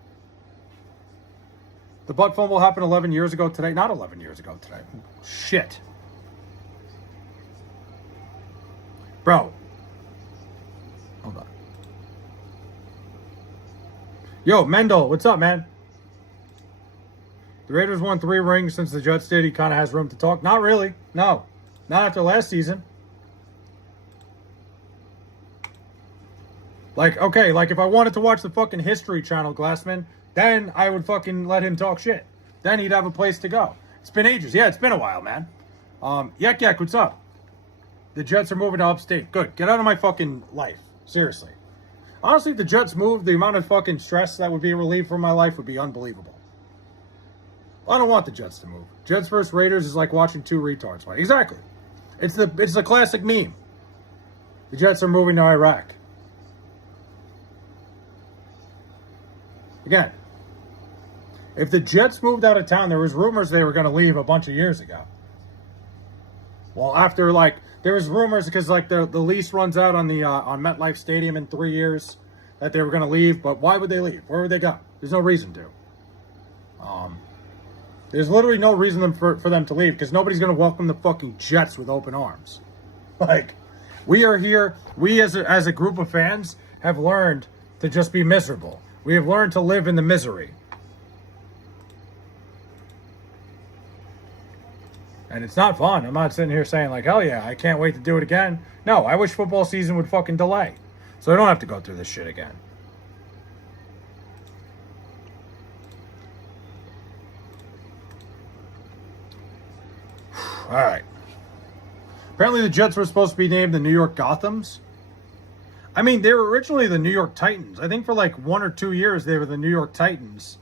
The butt fumble happened 11 years ago today. Not 11 years ago today. Shit. Bro. Hold on. Yo, Mendel, what's up, man? The Raiders won 3 rings since the Jets did. He kind of has room to talk. Not really. No. Not after last season. Like, okay, like if I wanted to watch the fucking History Channel, Glassman, then I would fucking let him talk shit. Then he'd have a place to go. It's been ages. Yeah, it's been a while, man. Yak, what's up? The Jets are moving to upstate. Good. Get out of my fucking life. Seriously. Honestly, if the Jets moved, the amount of fucking stress that would be relieved from my life would be unbelievable. I don't want the Jets to move. Jets versus Raiders is like watching two retards fight. Exactly. It's the classic meme. The Jets are moving to Iraq. Again, if the Jets moved out of town, there was rumors they were going to leave a bunch of years ago. Well, after like there was rumors because like the lease runs out on the on MetLife Stadium in 3 years that they were going to leave. But why would they leave? Where would they go? There's no reason to. There's literally no reason for them to leave because nobody's going to welcome the fucking Jets with open arms. Like, we are here. We as a group of fans have learned to just be miserable. We have learned to live in the misery. And it's not fun. I'm not sitting here saying like, hell yeah, I can't wait to do it again. No, I wish football season would fucking delay. So I don't have to go through this shit again. All right. Apparently the Jets were supposed to be named the New York Gothams. I mean, they were originally the New York Titans. I think for like 1 or 2 years they were the New York Titans.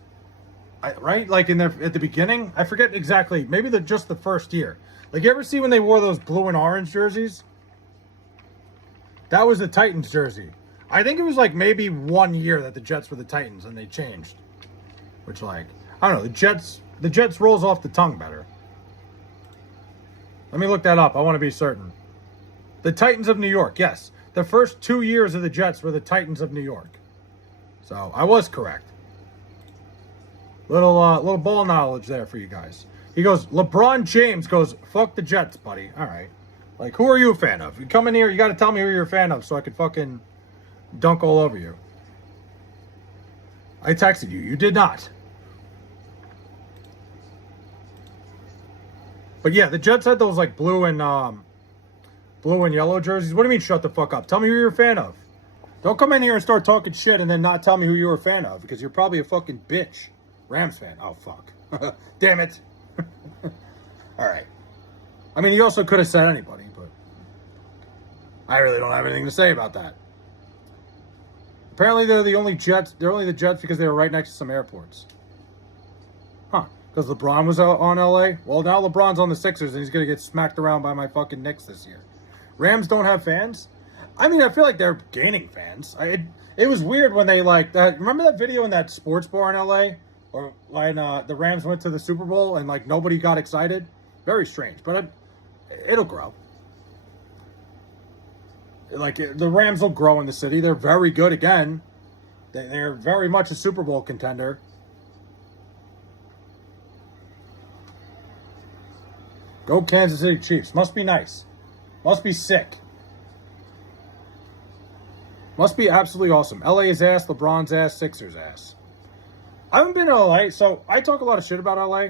Right? Like at the beginning? I forget exactly. Maybe just the first year. Like, you ever see when they wore those blue and orange jerseys? That was the Titans jersey. I think it was like maybe 1 year that the Jets were the Titans and they changed. Which, like, I don't know. The Jets rolls off the tongue better. Let me look that up. I want to be certain. The Titans of New York, yes. The first 2 years of the Jets were the Titans of New York. So, I was correct. Little ball knowledge there for you guys. He goes, LeBron James goes, fuck the Jets, buddy. All right. Like, who are you a fan of? You come in here, you got to tell me who you're a fan of so I can fucking dunk all over you. I texted you. You did not. But yeah, the Jets had those like blue and yellow jerseys. What do you mean shut the fuck up? Tell me who you're a fan of. Don't come in here and start talking shit and then not tell me who you're a fan of because you're probably a fucking bitch. Rams fan. Oh, fuck. Damn it. All right. I mean, you also could have said anybody, but I really don't have anything to say about that. Apparently, they're the only Jets. They're only the Jets because they were right next to some airports. Huh. Because LeBron was on LA? Well, now LeBron's on the Sixers and he's going to get smacked around by my fucking Knicks this year. Rams don't have fans? I mean, I feel like they're gaining fans. It was weird when they like that. Remember that video in that sports bar in LA? Or when the Rams went to the Super Bowl and like nobody got excited? Very strange, but it'll grow. Like, the Rams will grow in the city. They're very good again. They're very much a Super Bowl contender. Go Kansas City Chiefs. Must be nice. Must be sick. Must be absolutely awesome. LA's ass, LeBron's ass, Sixers ass. I haven't been to LA, so I talk a lot of shit about LA.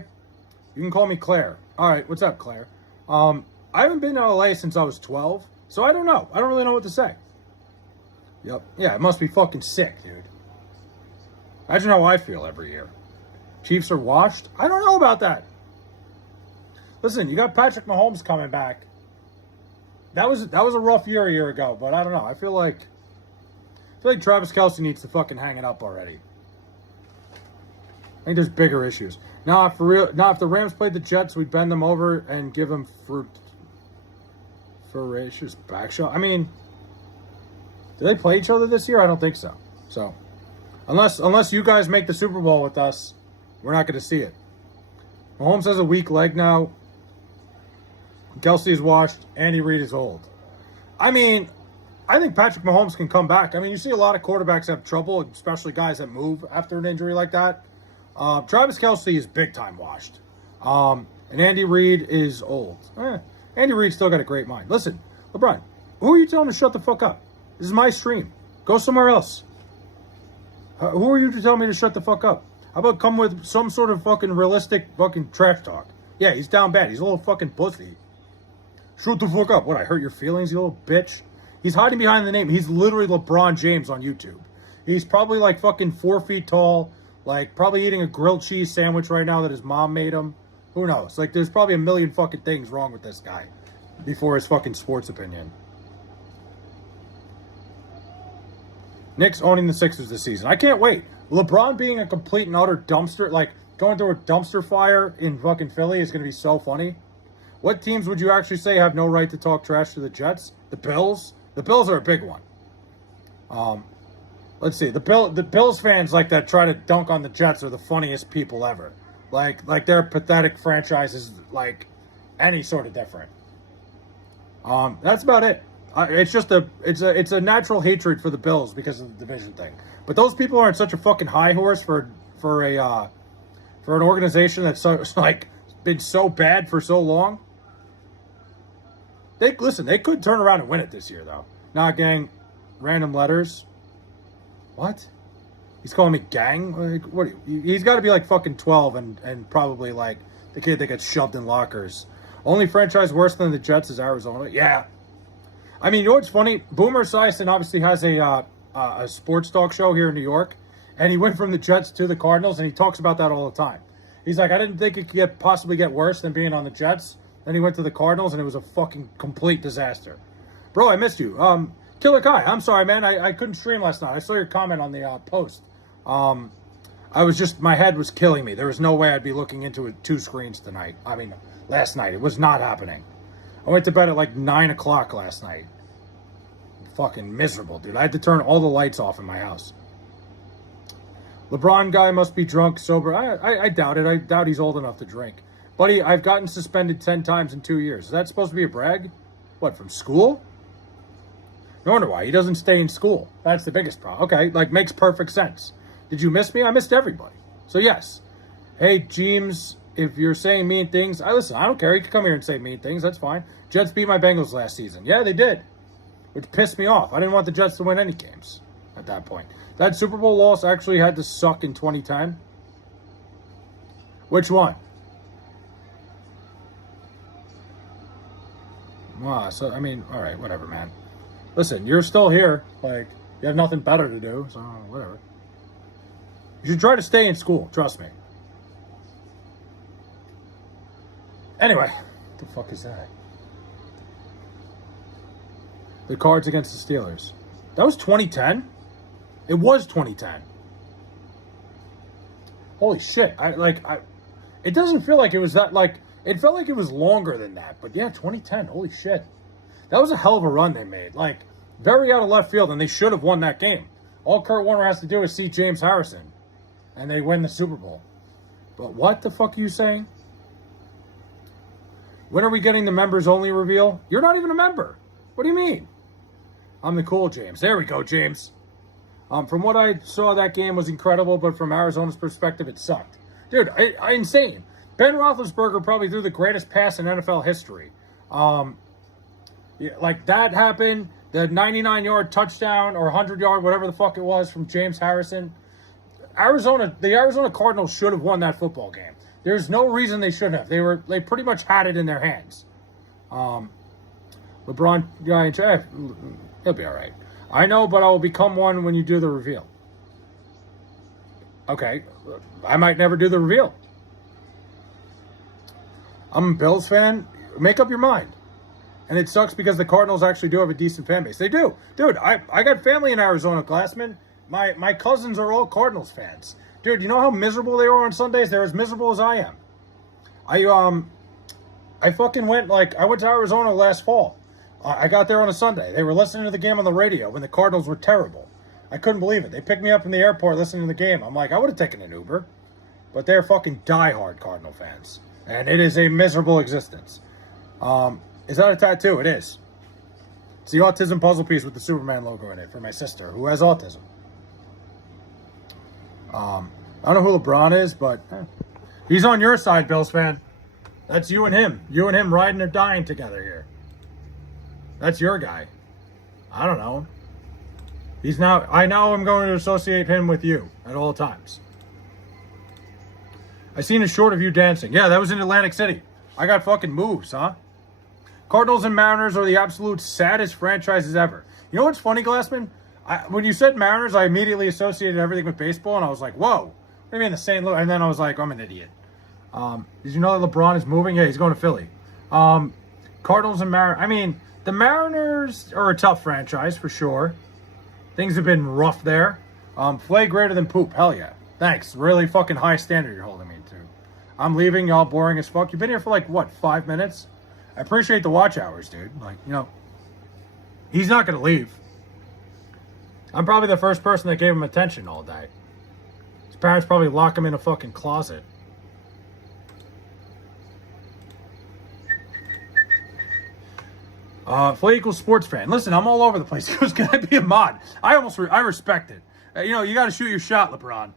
You can call me Claire. All right, what's up, Claire? I haven't been to LA since I was 12, so I don't know. I don't really know what to say. Yep. Yeah, it must be fucking sick, dude. Imagine how I feel every year. Chiefs are washed? I don't know about that. Listen, you got Patrick Mahomes coming back. That was a rough year a year ago, but I don't know. I feel like Travis Kelce needs to fucking hang it up already. I think there's bigger issues. Nah, for real. Nah, if the Rams played the Jets, we'd bend them over and give them ferocious back shot. I mean, do they play each other this year? I don't think so. So, unless you guys make the Super Bowl with us, we're not going to see it. Mahomes has a weak leg now. Kelce is washed. Andy Reid is old. I mean, I think Patrick Mahomes can come back. I mean, you see a lot of quarterbacks have trouble, especially guys that move after an injury like that. Travis Kelce is big time washed. And Andy Reid is old. Andy Reid's still got a great mind. Listen, LeBron, who are you telling to shut the fuck up? This is my stream. Go somewhere else. Who are you to tell me to shut the fuck up? How about come with some sort of fucking realistic fucking trash talk? Yeah, he's down bad. He's a little fucking pussy. Shut the fuck up. What, I hurt your feelings, you little bitch? He's hiding behind the name. He's literally LeBron James on YouTube. He's probably like fucking 4 feet tall, like probably eating a grilled cheese sandwich right now that his mom made him. Who knows? Like, there's probably a million fucking things wrong with this guy before his fucking sports opinion. Knicks owning the Sixers this season. I can't wait. LeBron being a complete and utter dumpster, like going through a dumpster fire in fucking Philly is going to be so funny. What teams would you actually say have no right to talk trash to the Jets? The Bills? The Bills are a big one. Let's see. The Bills fans like that try to dunk on the Jets are the funniest people ever. Like their pathetic franchise is like any sort of different. That's about it. It's a natural hatred for the Bills because of the division thing. But those people aren't such a fucking high horse for an organization that's been so bad for so long. They could turn around and win it this year, though. Nah, gang, random letters. What? He's calling me gang? Like, what? He's got to be like fucking 12 and probably like the kid that gets shoved in lockers. Only franchise worse than the Jets is Arizona. Yeah. I mean, you know what's funny? Boomer Esiason obviously has a sports talk show here in New York, and he went from the Jets to the Cardinals, and he talks about that all the time. He's like, I didn't think it could possibly get worse than being on the Jets. Then he went to the Cardinals, and it was a fucking complete disaster. Bro, I missed you. Killer Kai, I'm sorry, man. I couldn't stream last night. I saw your comment on the post. My head was killing me. There was no way I'd be looking into it 2 screens tonight. I mean, last night. It was not happening. I went to bed at like 9 o'clock last night. Fucking miserable, dude. I had to turn all the lights off in my house. LeBron guy must be drunk, sober. I doubt it. I doubt he's old enough to drink. Buddy, I've gotten suspended 10 times in 2 years. Is that supposed to be a brag? What, from school? No wonder why. He doesn't stay in school. That's the biggest problem. Okay, like, makes perfect sense. Did you miss me? I missed everybody. So, yes. Hey, James, if you're saying mean things, listen, I don't care. You can come here and say mean things. That's fine. Jets beat my Bengals last season. Yeah, they did. Which pissed me off. I didn't want the Jets to win any games at that point. That Super Bowl loss actually had to suck in 2010. Which one? Wow, so, I mean, all right, whatever, man. Listen, you're still here. Like, you have nothing better to do, so whatever. You should try to stay in school, trust me. Anyway, what the fuck is that? The Cards against the Steelers. That was 2010? It was 2010. Holy shit. It doesn't feel like it was that, like, it felt like it was longer than that. But yeah, 2010, holy shit. That was a hell of a run they made. Like, very out of left field, and they should have won that game. All Kurt Warner has to do is see James Harrison, and they win the Super Bowl. But what the fuck are you saying? When are we getting the members only reveal? You're not even a member. What do you mean? I'm the cool James. There we go, James. From what I saw, that game was incredible, but from Arizona's perspective, it sucked. Dude, insane. Ben Roethlisberger probably threw the greatest pass in NFL history. Like, that happened. The 99-yard touchdown or 100-yard, whatever the fuck it was, from James Harrison. The Arizona Cardinals should have won that football game. There's no reason they shouldn't have. They pretty much had it in their hands. LeBron, he'll be all right. I know, but I will become one when you do the reveal. Okay, I might never do the reveal. I'm a Bills fan. Make up your mind. And it sucks because the Cardinals actually do have a decent fan base. They do. Dude, I got family in Arizona, Glassman. My cousins are all Cardinals fans. Dude, you know how miserable they are on Sundays? They're as miserable as I am. I fucking went to Arizona last fall. I got there on a Sunday. They were listening to the game on the radio when the Cardinals were terrible. I couldn't believe it. They picked me up from the airport listening to the game. I'm like, I would have taken an Uber. But they're fucking diehard Cardinal fans. And it is a miserable existence. Is that a tattoo? It is. It's the autism puzzle piece with the Superman logo in it for my sister, who has autism. I don't know who LeBron is, but he's on your side, Bills fan. That's you and him. You and him riding or dying together here. That's your guy. I don't know. I know I'm going to associate him with you at all times. I seen a short of you dancing. Yeah, that was in Atlantic City. I got fucking moves, huh? Cardinals and Mariners are the absolute saddest franchises ever. You know what's funny, Glassman? When you said Mariners, I immediately associated everything with baseball, and I was like, whoa. What do you mean the St. Louis? And then I was like, I'm an idiot. Did you know that LeBron is moving? Yeah, he's going to Philly. Cardinals and Mariners. I mean, the Mariners are a tough franchise, for sure. Things have been rough there. Flay greater than poop. Hell yeah. Thanks. Really fucking high standard you're holding me to. I'm leaving. Y'all boring as fuck. You've been here for 5 minutes? I appreciate the watch hours, dude. He's not going to leave. I'm probably the first person that gave him attention all day. His parents probably lock him in a fucking closet. Flay equals sports fan. Listen, I'm all over the place. He goes, can I be a mod? I respect it. You got to shoot your shot, LeBron.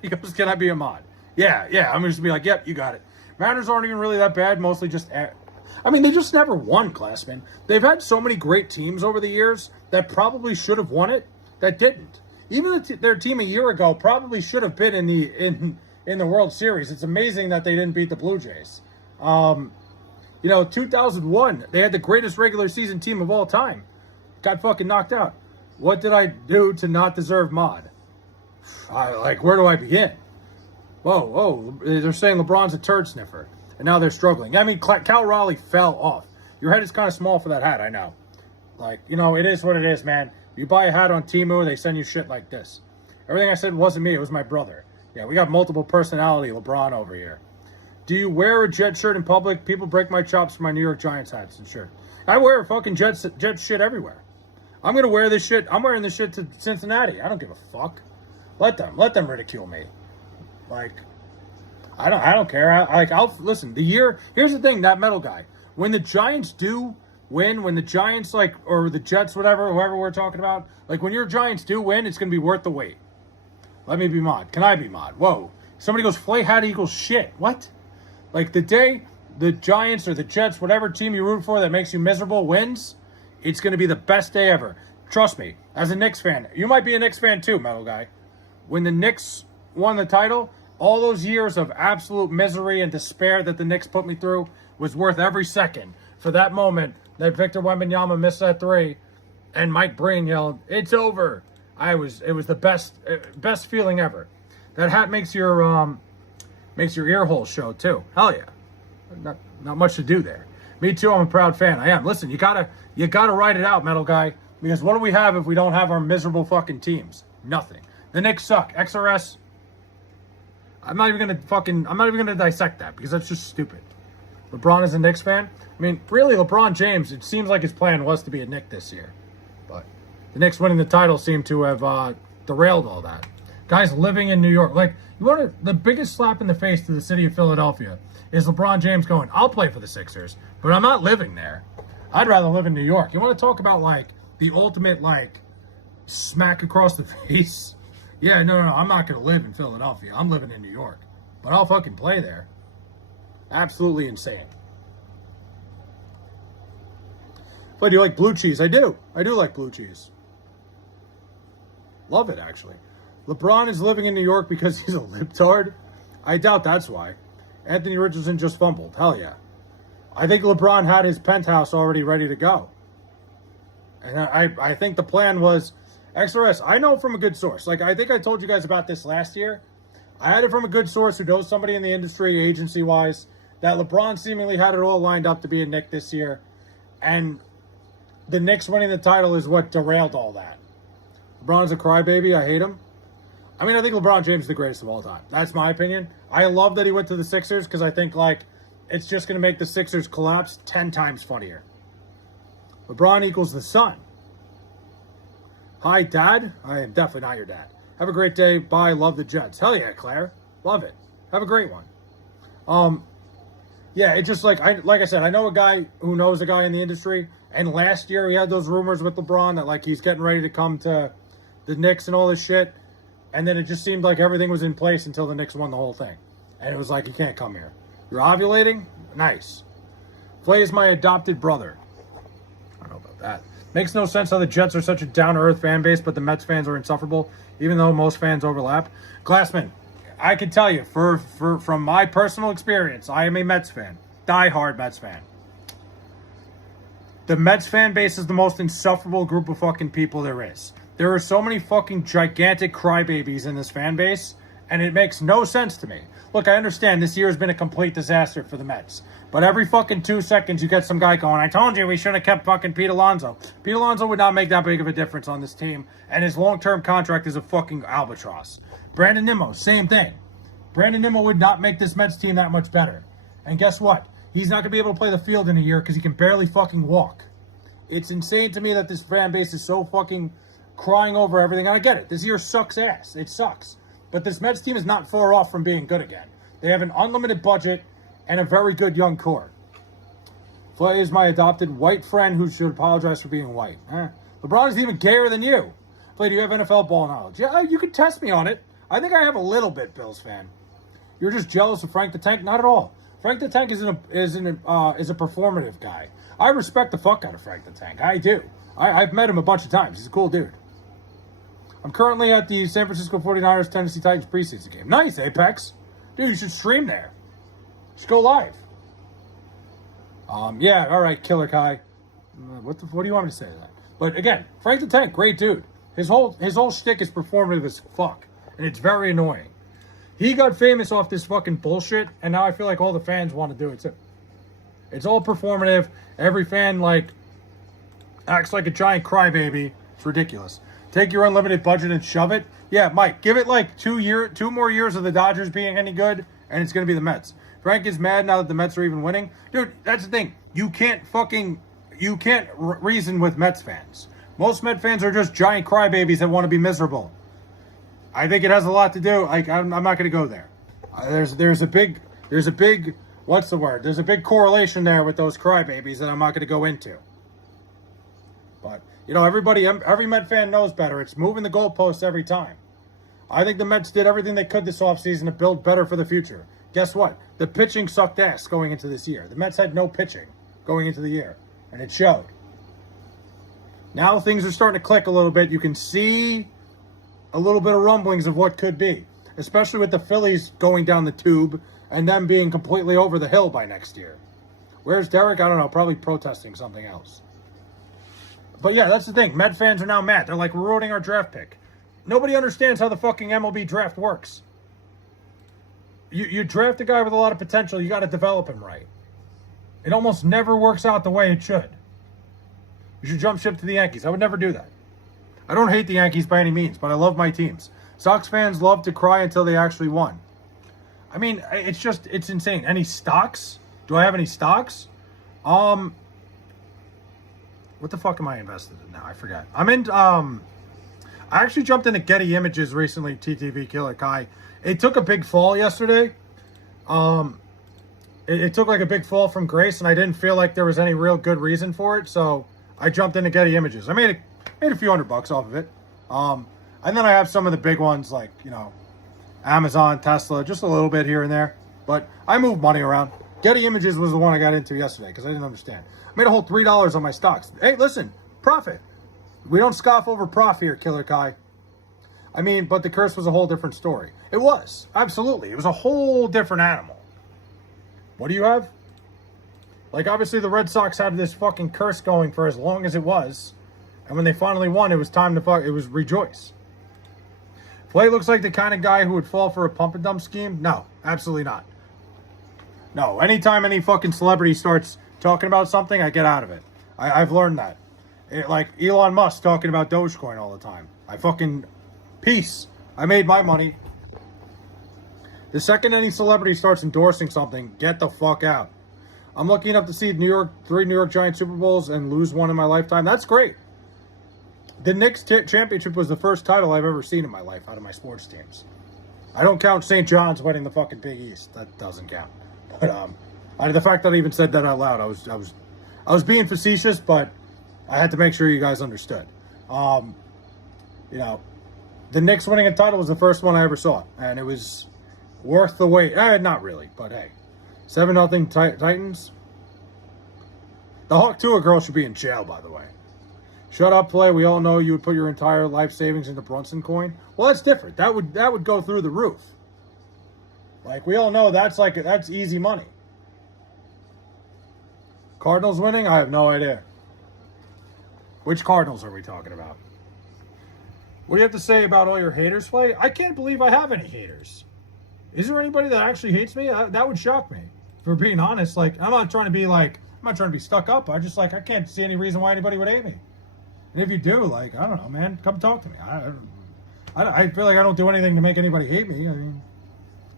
He goes, can I be a mod? Yeah. I'm going to be like, yep, you got it. Mariners aren't even really that bad. Mostly just... they just never won, Glassman. They've had so many great teams over the years that probably should have won it that didn't. Even their team a year ago probably should have been in the World Series. It's amazing that they didn't beat the Blue Jays. 2001, they had the greatest regular season team of all time. Got fucking knocked out. What did I do to not deserve mod? Where do I begin? Whoa, they're saying LeBron's a turd sniffer. And now they're struggling. Cal Raleigh fell off. Your head is kind of small for that hat, I know. It is what it is, man. You buy a hat on Temu, they send you shit like this. Everything I said wasn't me, it was my brother. Yeah, we got multiple personality LeBron over here. Do you wear a Jet shirt in public? People break my chops for my New York Giants hats and shirt. I wear fucking Jet shit everywhere. I'm going to wear this shit. I'm wearing this shit to Cincinnati. I don't give a fuck. Let them ridicule me. I don't care. I'll listen. Here's the thing, that metal guy. When the Giants do win, when the Giants or the Jets, whoever we're talking about, when your Giants do win, it's gonna be worth the wait. Let me be mod. Can I be mod? Whoa. Somebody goes, Flay hat equals shit. What? The day the Giants or the Jets, whatever team you root for that makes you miserable, wins, it's gonna be the best day ever. Trust me. As a Knicks fan, you might be a Knicks fan too, metal guy. When the Knicks won the title, all those years of absolute misery and despair that the Knicks put me through was worth every second. For that moment that Victor Wembanyama missed that three and Mike Breen yelled, "It's over." It was the best feeling ever. That hat makes your ear holes show too. Hell yeah. Not much to do there. Me too, I'm a proud fan. I am. Listen, you gotta ride it out, metal guy. Because what do we have if we don't have our miserable fucking teams? Nothing. The Knicks suck. XRS. I'm not even gonna dissect that because that's just stupid. LeBron is a Knicks fan. Really, LeBron James, it seems like his plan was to be a Knick this year. But the Knicks winning the title seemed to have derailed all that. Guys living in New York. The biggest slap in the face to the city of Philadelphia is LeBron James going, I'll play for the Sixers, but I'm not living there. I'd rather live in New York. You want to talk about, the ultimate, like, smack across the face. Yeah, no, I'm not going to live in Philadelphia. I'm living in New York. But I'll fucking play there. Absolutely insane. But do you like blue cheese? I do. I do like blue cheese. Love it, actually. LeBron is living in New York because he's a libtard? I doubt that's why. Anthony Richardson just fumbled. Hell yeah. I think LeBron had his penthouse already ready to go. And I think the plan was XRS. I know from a good source. Like, I think I told you guys about this last year. I had it from a good source who knows somebody in the industry, agency-wise, that LeBron seemingly had it all lined up to be a Knick this year. And the Knicks winning the title is what derailed all that. LeBron's a crybaby. I hate him. I mean, I think LeBron James is the greatest of all time. That's my opinion. I love that he went to the Sixers because I think, like, it's just going to make the Sixers collapse 10 times funnier. LeBron equals the sun. Hi, Dad. I am definitely not your dad. Have a great day. Bye. Love the Jets. Hell yeah, Claire. Love it. Have a great one. Yeah, it's just like I said, I know a guy who knows a guy in the industry, and last year he had those rumors with LeBron that, like, he's getting ready to come to the Knicks and all this shit, and then it just seemed like everything was in place until the Knicks won the whole thing. And it was like, you can't come here. You're ovulating? Nice. Flay is my adopted brother. I don't know about that. Makes no sense how the Jets are such a down-to-earth fan base, but the Mets fans are insufferable, even though most fans overlap. Glassman, I can tell you, from my personal experience, I am a Mets fan. Die-hard Mets fan. The Mets fan base is the most insufferable group of fucking people there is. There are so many fucking gigantic crybabies in this fan base, and it makes no sense to me. Look, I understand this year has been a complete disaster for the Mets. But every fucking 2 seconds you get some guy going, I told you we should have kept fucking Pete Alonso. Pete Alonso would not make that big of a difference on this team, and his long-term contract is a fucking albatross. Brandon Nimmo, same thing. Brandon Nimmo would not make this Mets team that much better. And guess what? He's not going to be able to play the field in a year because he can barely fucking walk. It's insane to me that this fan base is so fucking crying over everything. And I get it. This year sucks ass. It sucks. But this Mets team is not far off from being good again. They have an unlimited budget and a very good young core. Flay is my adopted white friend who should apologize for being white. LeBron is even gayer than you. Flay, do you have NFL ball knowledge? Yeah, you can test me on it. I think I have a little bit, Bills fan. You're just jealous of Frank the Tank? Not at all. Frank the Tank is a performative guy. I respect the fuck out of Frank the Tank. I do. I've met him a bunch of times. He's a cool dude. I'm currently at the San Francisco 49ers Tennessee Titans preseason game. Nice, Apex. Dude, you should stream there. Just go live. Yeah, all right, Killer Kai. What do you want me to say to that? But again, Frank the Tank, great dude. His whole shtick is performative as fuck, and it's very annoying. He got famous off this fucking bullshit, and now I feel like all the fans want to do it too. It's all performative. Every fan, like, acts like a giant crybaby. It's ridiculous. Take your unlimited budget and shove it. Yeah, Mike, give it like 2 more years of the Dodgers being any good, and it's going to be the Mets. Frank is mad now that the Mets are even winning. Dude, that's the thing. You can't reason with Mets fans. Most Mets fans are just giant crybabies that want to be miserable. I think it has a lot to do. Like, I'm not going to go there. There's a big what's the word? There's a big correlation there with those crybabies that I'm not going to go into. But, you know, every Met fan knows better. It's moving the goalposts every time. I think the Mets did everything they could this offseason to build better for the future. Guess what? The pitching sucked ass going into this year. The Mets had no pitching going into the year, and it showed. Now things are starting to click a little bit. You can see a little bit of rumblings of what could be, especially with the Phillies going down the tube and them being completely over the hill by next year. Where's Derek? I don't know. Probably protesting something else. But yeah, that's the thing. Met fans are now mad. They're like, we're ruining our draft pick. Nobody understands how the fucking MLB draft works. You draft a guy with a lot of potential, you got to develop him right. It almost never works out the way it should. You should jump ship to the Yankees. I would never do that. I don't hate the Yankees by any means, but I love my teams. Sox fans love to cry until they actually won. I mean, it's insane. Any stocks? Do I have any stocks? What the fuck am I invested in now? I forgot. I actually jumped into Getty Images recently, TTV Killer Kai. It took a big fall yesterday. It took like a big fall from grace, and I didn't feel like there was any real good reason for it, so I jumped into Getty Images. I made Made a few $100 off of it. And then I have some of the big ones like, you know, Amazon, Tesla, just a little bit here and there. But I move money around. Getty Images was the one I got into yesterday because I didn't understand. I made a whole $3 on my stocks. Hey, listen, profit. We don't scoff over profit here, Killer Kai. I mean, but the curse was a whole different story. It was, absolutely. It was a whole different animal. What do you have? Like, obviously, the Red Sox had this fucking curse going for as long as it was. And when they finally won, it was time to it was rejoice. Flay looks like the kind of guy who would fall for a pump and dump scheme. No, absolutely not. No, anytime any fucking celebrity starts talking about something, I get out of it. I've learned that. Like Elon Musk talking about Dogecoin all the time. Peace. I made my money. The second any celebrity starts endorsing something, get the fuck out. I'm lucky enough to see three New York Giants Super Bowls and lose one in my lifetime. That's great. The Knicks championship was the first title I've ever seen in my life out of my sports teams. I don't count St. John's winning the fucking Big East. That doesn't count. But the fact that I even said that out loud, I was being facetious, but I had to make sure you guys understood. You know, the Knicks winning a title was the first one I ever saw, and it was worth the wait. Not really, but hey. 7-0 Titans. The Hawk Tua girl should be in jail, by the way. Shut up, Play. We all know you would put your entire life savings into Brunson coin. Well, that's different. That would go through the roof. Like, we all know that's easy money. Cardinals winning? I have no idea. Which Cardinals are we talking about? What do you have to say about all your haters, Play? I can't believe I have any haters. Is there anybody that actually hates me? That would shock me. For being honest, like, I'm not trying to be stuck up. I can't see any reason why anybody would hate me. And if you do, like, I don't know, man, come talk to me. I feel like I don't do anything to make anybody hate me. I mean,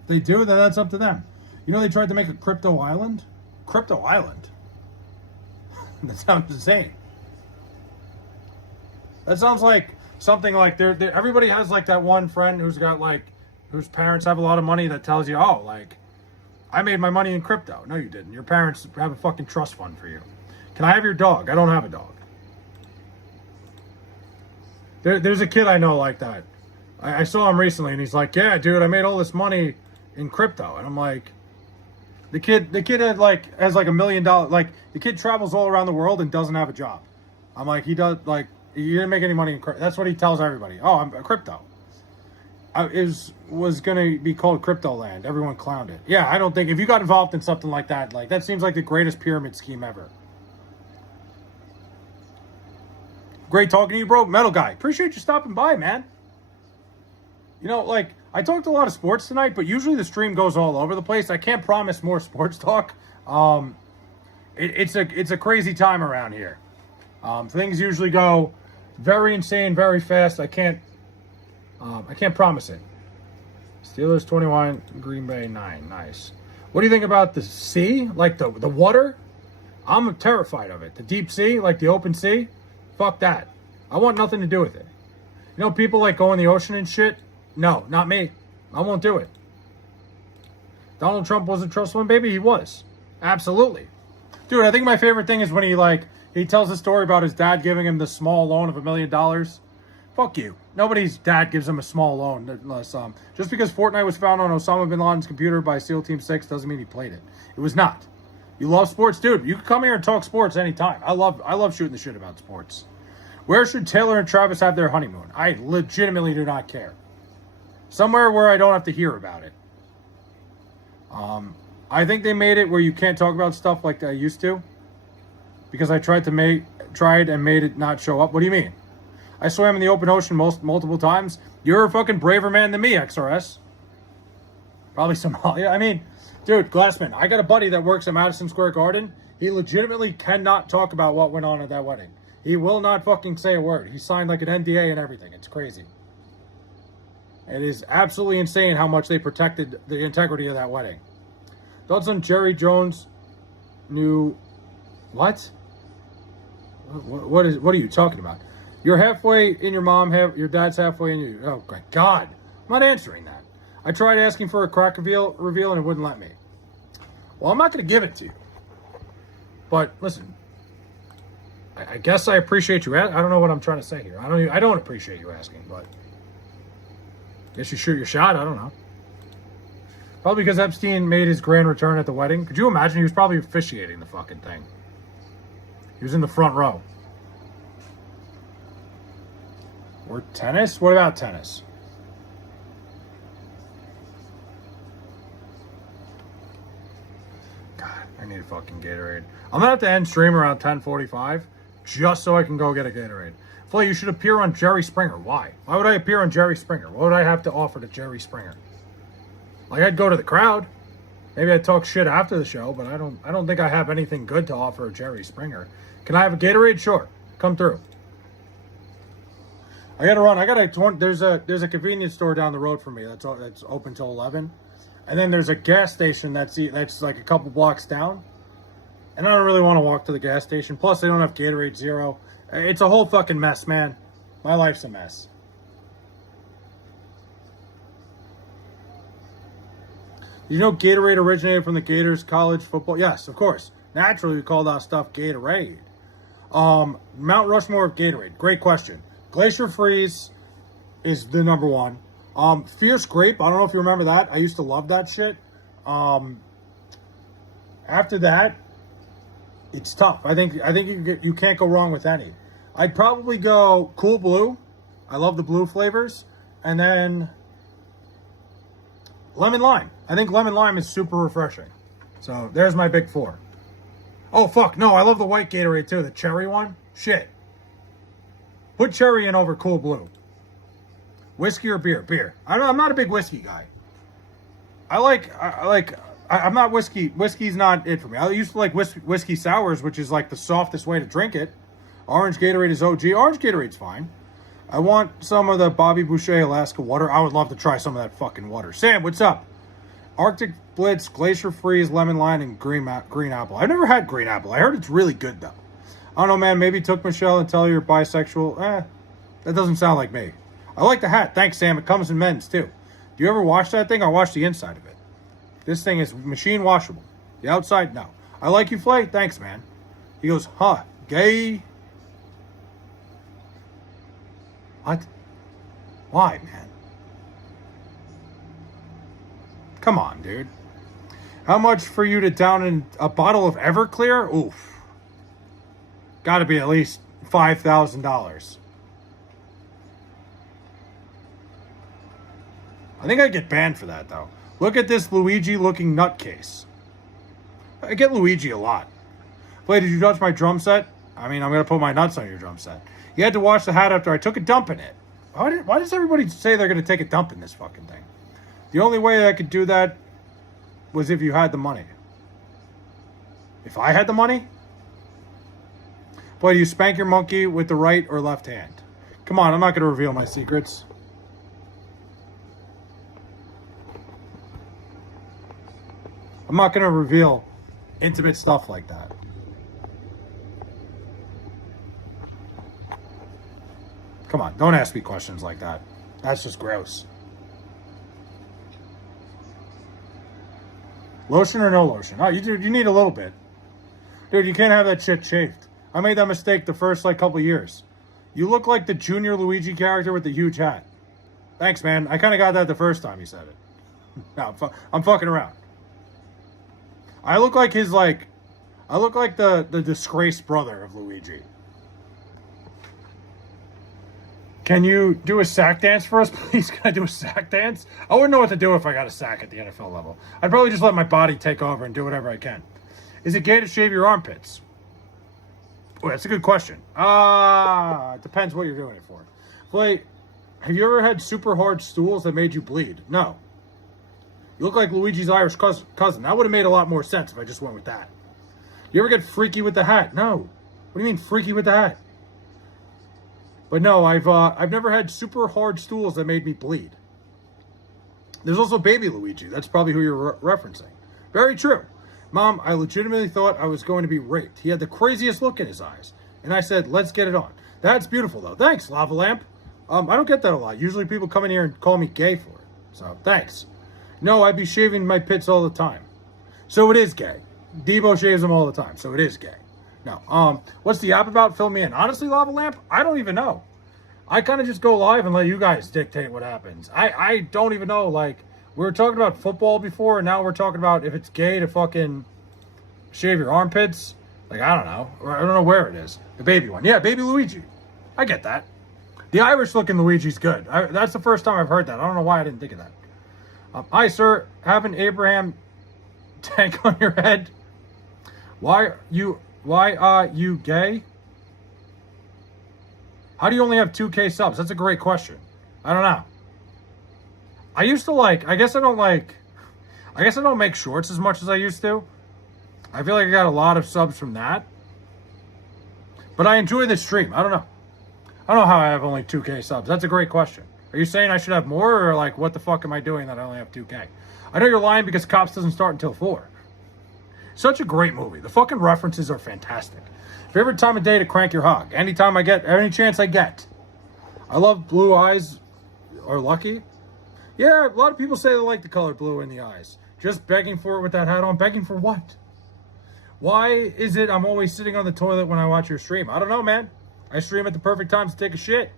if they do, then that's up to them. You know, they tried to make a crypto island? Crypto island? That sounds insane. That sounds like something like everybody has like that one friend whose parents have a lot of money that tells you, oh, like, I made my money in crypto. No, you didn't. Your parents have a fucking trust fund for you. Can I have your dog? I don't have a dog. There's a kid I know like that. I saw him recently, and he's like, yeah, dude, I made all this money in crypto. And I'm like, the kid has like $1 million. Like, the kid travels all around the world and doesn't have a job. I'm like, he does, like, you didn't make any money in crypto. That's what he tells everybody. Oh, I'm a crypto. It was going to be called Crypto Land. Everyone clowned it. Yeah, I don't think, if you got involved in something like that seems like the greatest pyramid scheme ever. Great talking to you, bro. Metal Guy. Appreciate you stopping by, man. You know, like, I talked a lot of sports tonight, but usually the stream goes all over the place. I can't promise more sports talk. It's a crazy time around here. Things usually go very insane, very fast. I can't promise it. Steelers 21, Green Bay 9. Nice. What do you think about the sea? Like the water? I'm terrified of it. The deep sea, like the open sea? Fuck that. I want nothing to do with it. You know, people like go in the ocean and shit? No, not me. I won't do it. Donald Trump wasn't trustworthy, baby? He was. Absolutely. Dude, I think my favorite thing is when he tells a story about his dad giving him the small loan of $1 million. Fuck you. Nobody's dad gives him a small loan unless just because Fortnite was found on Osama bin Laden's computer by SEAL Team 6 doesn't mean he played it. It was not. You love sports, dude. You can come here and talk sports anytime. I love shooting the shit about sports. Where should Taylor and Travis have their honeymoon? I legitimately do not care. Somewhere where I don't have to hear about it. I think they made it where you can't talk about stuff like I used to. Because I tried and made it not show up. What do you mean? I swam in the open ocean multiple times. You're a fucking braver man than me, XRS. Probably Somalia. I mean, dude, Glassman, I got a buddy that works at Madison Square Garden. He legitimately cannot talk about what went on at that wedding. He will not fucking say a word. He signed like an NDA and everything. It's crazy. It is absolutely insane how much they protected the integrity of that wedding. Thoughts on Jerry Jones' new... What? What are you talking about? You're halfway in your mom, your dad's halfway in you. Oh, my God. I'm not answering that. I tried asking for a crack reveal and it wouldn't let me. Well, I'm not going to give it to you. But, listen. I guess I appreciate you. I don't know what I'm trying to say here. I don't appreciate you asking, but I guess you shoot your shot. I don't know. Probably because Epstein made his grand return at the wedding. Could you imagine? He was probably officiating the fucking thing. He was in the front row. Or tennis? What about tennis? God, I need a fucking Gatorade. I'm gonna have to end stream around 10:45 just so I can go get a Gatorade. Flay, you should appear on Jerry Springer. Why? Why would I appear on Jerry Springer? What would I have to offer to Jerry Springer? Like, I'd go to the crowd. Maybe I'd talk shit after the show, but I don't think I have anything good to offer Jerry Springer. Can I have a Gatorade? Sure. Come through. I gotta run. There's a convenience store down the road from me that's open till 11, and then there's a gas station that's like a couple blocks down, and I don't really want to walk to the gas station. Plus, they don't have Gatorade Zero. It's a whole fucking mess, man. My life's a mess. You know Gatorade originated from the Gators college football? Yes, of course. Naturally, we call that stuff Gatorade. Mount Rushmore of Gatorade. Great question. Glacier Freeze is the number one. Fierce Grape, I don't know if you remember that. I used to love that shit. After that, it's tough. I think you can't go wrong with any. I'd probably go Cool Blue. I love the blue flavors. And then Lemon Lime. I think Lemon Lime is super refreshing. So there's my big four. Oh, fuck. No, I love the white Gatorade too. The cherry one. Shit. Put cherry in over Cool Blue. Whiskey or beer? Beer. I'm not a big whiskey guy. I'm not whiskey. Whiskey's not it for me. I used to like whiskey sours, which is like the softest way to drink it. Orange Gatorade is OG. Orange Gatorade's fine. I want some of the Bobby Boucher Alaska water. I would love to try some of that fucking water. Sam, what's up? Arctic Blitz, Glacier Freeze, Lemon Lime, and Green Apple. I've never had Green Apple. I heard it's really good, though. I don't know, man. Maybe took Michelle and tell her you're bisexual. That doesn't sound like me. I like the hat. Thanks, Sam. It comes in men's, too. Do you ever wash that thing? I wash the inside of it. This thing is machine washable. The outside, no. I like you, Flay. Thanks, man. He goes, huh, gay. What? Why, man? Come on, dude. How much for you to down in a bottle of Everclear? Oof. Got to be at least $5,000. I think I'd get banned for that, though. Look at this Luigi-looking nutcase. I get Luigi a lot. Flay, did you touch my drum set? I mean, I'm going to put my nuts on your drum set. You had to wash the hat after I took a dump in it. Why does everybody say they're going to take a dump in this fucking thing? The only way I could do that was if you had the money. If I had the money? Boy, do you spank your monkey with the right or left hand? Come on, I'm not going to reveal my secrets. I'm not going to reveal intimate stuff like that. Come on, don't ask me questions like that. That's just gross. Lotion or no lotion? Oh, you need a little bit. Dude, you can't have that shit chafed. I made that mistake the first, couple years. You look like the Junior Luigi character with the huge hat. Thanks, man. I kind of got that the first time you said it. No, I'm fucking around. I look like I look like the disgraced brother of Luigi. Can you do a sack dance for us, please? Can I do a sack dance? I wouldn't know what to do if I got a sack at the NFL level. I'd probably just let my body take over and do whatever I can. Is it gay to shave your armpits? Oh, that's a good question. It depends what you're doing it for. Flay, have you ever had super hard stools that made you bleed? No. You look like Luigi's Irish cousin. That would have made a lot more sense if I just went with that. You ever get freaky with the hat? No. What do you mean freaky with the hat? But no, I've never had super hard stools that made me bleed. There's also Baby Luigi. That's probably who you're referencing. Very true. Mom, I legitimately thought I was going to be raped. He had the craziest look in his eyes. And I said, let's get it on. That's beautiful, though. Thanks, Lava Lamp. I don't get that a lot. Usually people come in here and call me gay for it. So, thanks. No, I'd be shaving my pits all the time. So it is gay. Debo shaves them all the time, so it is gay. No. What's the app about? Fill me in. Honestly, Lava Lamp, I don't even know. I kind of just go live and let you guys dictate what happens. I don't even know. Like, we were talking about football before, and now we're talking about if it's gay to fucking shave your armpits. Like, I don't know. I don't know where it is. The baby one. Yeah, baby Luigi. I get that. The Irish-looking Luigi's good. That's the first time I've heard that. I don't know why I didn't think of that. Hi, sir. Have an Abraham tank on your head. Why are you gay? How do you only have 2K subs? That's a great question. I don't know. I used to I guess I don't make shorts as much as I used to. I feel like I got a lot of subs from that. But I enjoy the stream. I don't know. I don't know how I have only 2K subs. That's a great question. Are you saying I should have more, or like what the fuck am I doing that I only have 2K? I know you're lying because Cops doesn't start until 4. Such a great movie. The fucking references are fantastic. Favorite time of day to crank your hog? Any chance I get. I love blue eyes or lucky. Yeah, a lot of people say they like the color blue in the eyes. Just begging for it with that hat on. Begging for what? Why is it I'm always sitting on the toilet when I watch your stream? I don't know, man. I stream at the perfect times to take a shit.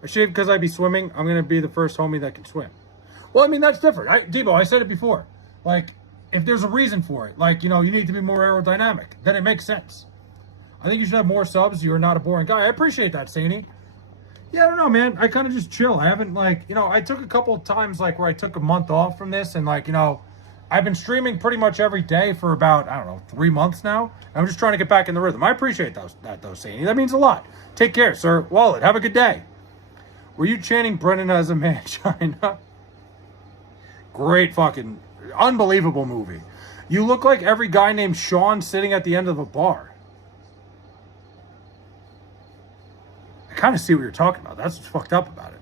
I shave because I be swimming. I'm going to be the first homie that can swim. Well, I mean, that's different. Debo, I said it before. Like, if there's a reason for it, like, you know, you need to be more aerodynamic, then it makes sense. I think you should have more subs. You're not a boring guy. I appreciate that, Saney. Yeah, I don't know, man. I kind of just chill. I haven't, I took a couple of times, where I took a month off from this, and, I've been streaming pretty much every day for about, 3 months now. I'm just trying to get back in the rhythm. I appreciate that, though, Saney. That means a lot. Take care, sir. Wallet, have a good day. Were you chanting Brennan as a man, China? Great fucking, unbelievable movie. You look like every guy named Sean sitting at the end of a bar. I kind of see what you're talking about. That's what's fucked up about it.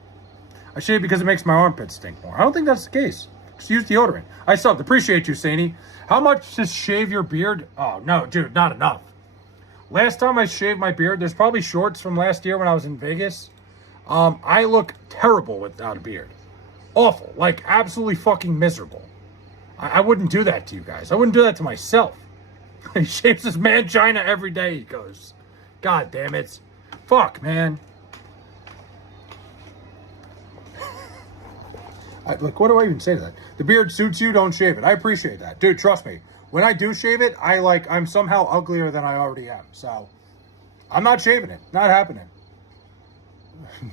I shave because it makes my armpits stink more. I don't think that's the case. Just use deodorant. I subbed. Appreciate you, Saney. How much to shave your beard? Oh, no, dude, not enough. Last time I shaved my beard, there's probably shorts from last year when I was in Vegas. I look terrible without a beard. Awful. Like, absolutely fucking miserable. I wouldn't do that to you guys. I wouldn't do that to myself. He shaves his man China every day, he goes. God damn it. Fuck, man. What do I even say to that? The beard suits you, don't shave it. I appreciate that. Dude, trust me. When I do shave it, I'm somehow uglier than I already am. So, I'm not shaving it. Not happening.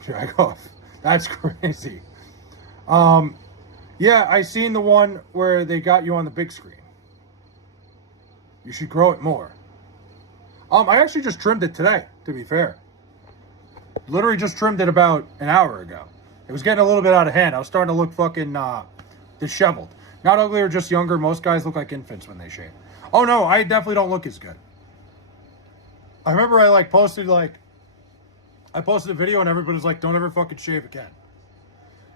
Drag off. That's crazy. Yeah, I seen the one where they got you on the big screen. You should grow it more. I actually just trimmed it today, to be fair. Literally just trimmed it about an hour ago. It was getting a little bit out of hand. I was starting to look fucking disheveled. Not ugly or just younger. Most guys look like infants when they shave. Oh no, I definitely don't look as good. I remember I posted a video and everybody was like, don't ever fucking shave again.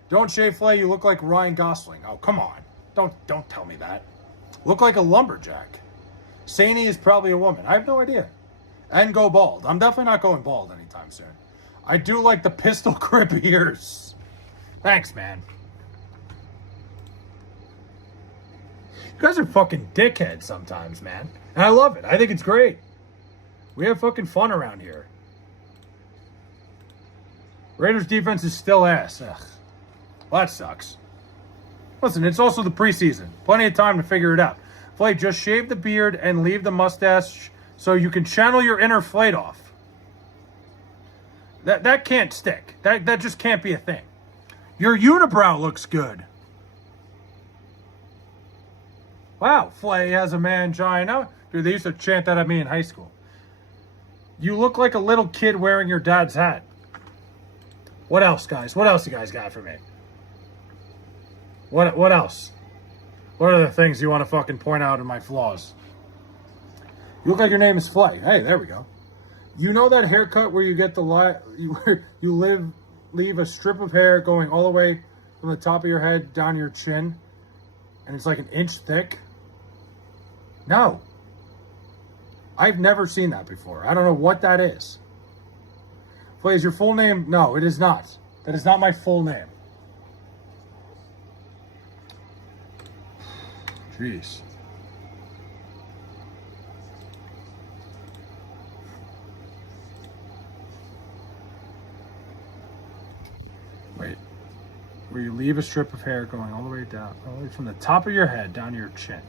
Don't shave, Flay, you look like Ryan Gosling. Oh, come on. Don't tell me that. Look like a lumberjack. Saney is probably a woman. I have no idea. And go bald. I'm definitely not going bald anytime soon. I do like the pistol grip ears. Thanks, man. You guys are fucking dickheads sometimes, man. And I love it. I think it's great. We have fucking fun around here. Raiders defense is still ass. Ugh. Well, that sucks. Listen, it's also the preseason. Plenty of time to figure it out. Flay, just shave the beard and leave the mustache so you can channel your inner Flay off. That can't stick. That just can't be a thing. Your unibrow looks good. Wow, Flay has a mangina. Dude, they used to chant that at me in high school. You look like a little kid wearing your dad's hat. What else, guys? What else you guys got for me? What else? What are the things you want to fucking point out in my flaws? You look like your name is Flay. Hey, there we go. You know that haircut where you get leave a strip of hair going all the way from the top of your head down your chin, and it's like an inch thick? No. I've never seen that before. I don't know what that is. Flay, is your full name? No, it is not. That is not my full name. Jeez. where you leave a strip of hair going all the way down, all the way from the top of your head down to your chin.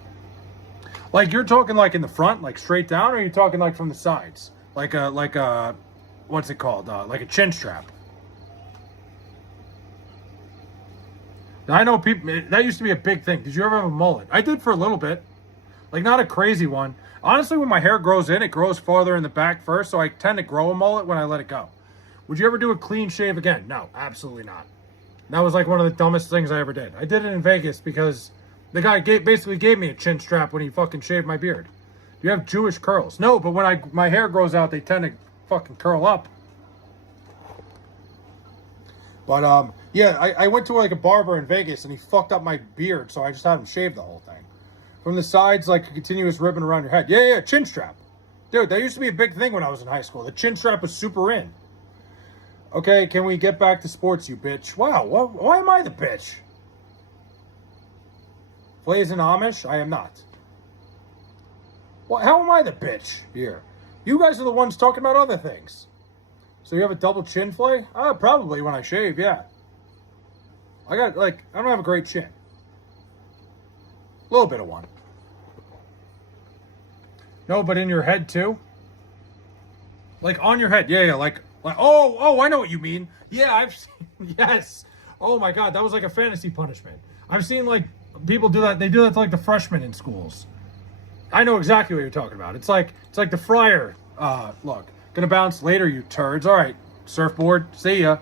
Like you're talking like in the front, like straight down, or are you talking like from the sides? Like a what's it called? Like a chin strap. Now, I know people, that used to be a big thing. Did you ever have a mullet? I did for a little bit. Like not a crazy one. Honestly, when my hair grows in, it grows farther in the back first, so I tend to grow a mullet when I let it go. Would you ever do a clean shave again? No, absolutely not. That was like one of the dumbest things I ever did. I did it in Vegas because the guy basically gave me a chin strap when he fucking shaved my beard. Do you have Jewish curls? No, but when my hair grows out, they tend to fucking curl up. But yeah, I went to like a barber in Vegas and he fucked up my beard, so I just had him shave the whole thing. From the sides, like a continuous ribbon around your head. Yeah, chin strap. Dude, that used to be a big thing when I was in high school. The chin strap was super in. Okay, can we get back to sports, you bitch? Wow, why am I the bitch? Plays in Amish? I am not. Well, how am I the bitch here? You guys are the ones talking about other things. So you have a double chin flay? Probably when I shave, yeah. I don't have a great chin. A little bit of one. No, but in your head too? Like on your head, yeah, like oh, I know what you mean. Yeah, I've seen, yes. Oh my God, that was like a fantasy punishment. I've seen like people do that. They do that to like the freshmen in schools. I know exactly what you're talking about. It's like the fryer. Look, gonna bounce later, you turds. All right, surfboard. See ya.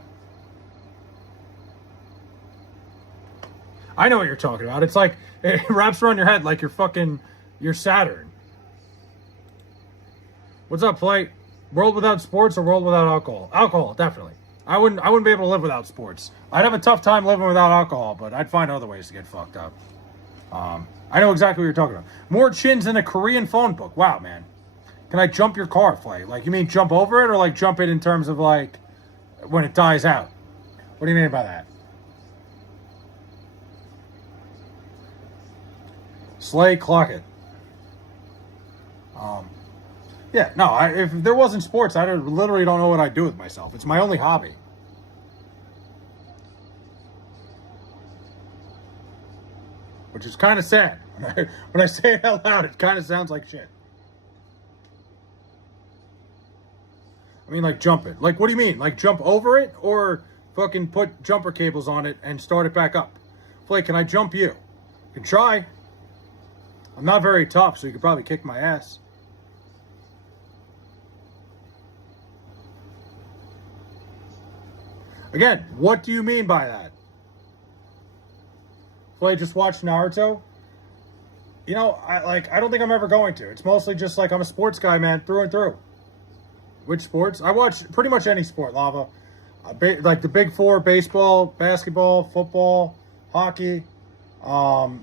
I know what you're talking about. It's like it wraps around your head like you're Saturn. What's up, Flay? World without sports or world without alcohol? Alcohol, definitely. I wouldn't be able to live without sports. I'd have a tough time living without alcohol, but I'd find other ways to get fucked up. I know exactly what you're talking about. More chins in a Korean phone book. Wow, man. Can I jump your car, Flay? Like, you mean jump over it, or like jump it in terms of like when it dies out? What do you mean by that? Slay, clock it. Yeah, no, if there wasn't sports, I literally don't know what I'd do with myself. It's my only hobby. Which is kind of sad. When I say it out loud, it kind of sounds like shit. I mean, like, jump it. Like, what do you mean? Like, jump over it? Or fucking put jumper cables on it and start it back up? Flay, can I jump you? You can try. I'm not very tough, so you could probably kick my ass. Again, what do you mean by that? Flay, just watch Naruto? You know, I don't think I'm ever going to. It's mostly just like I'm a sports guy, man, through and through. Which sports? I watch pretty much any sport, Lava. Like the big four: baseball, basketball, football, hockey. You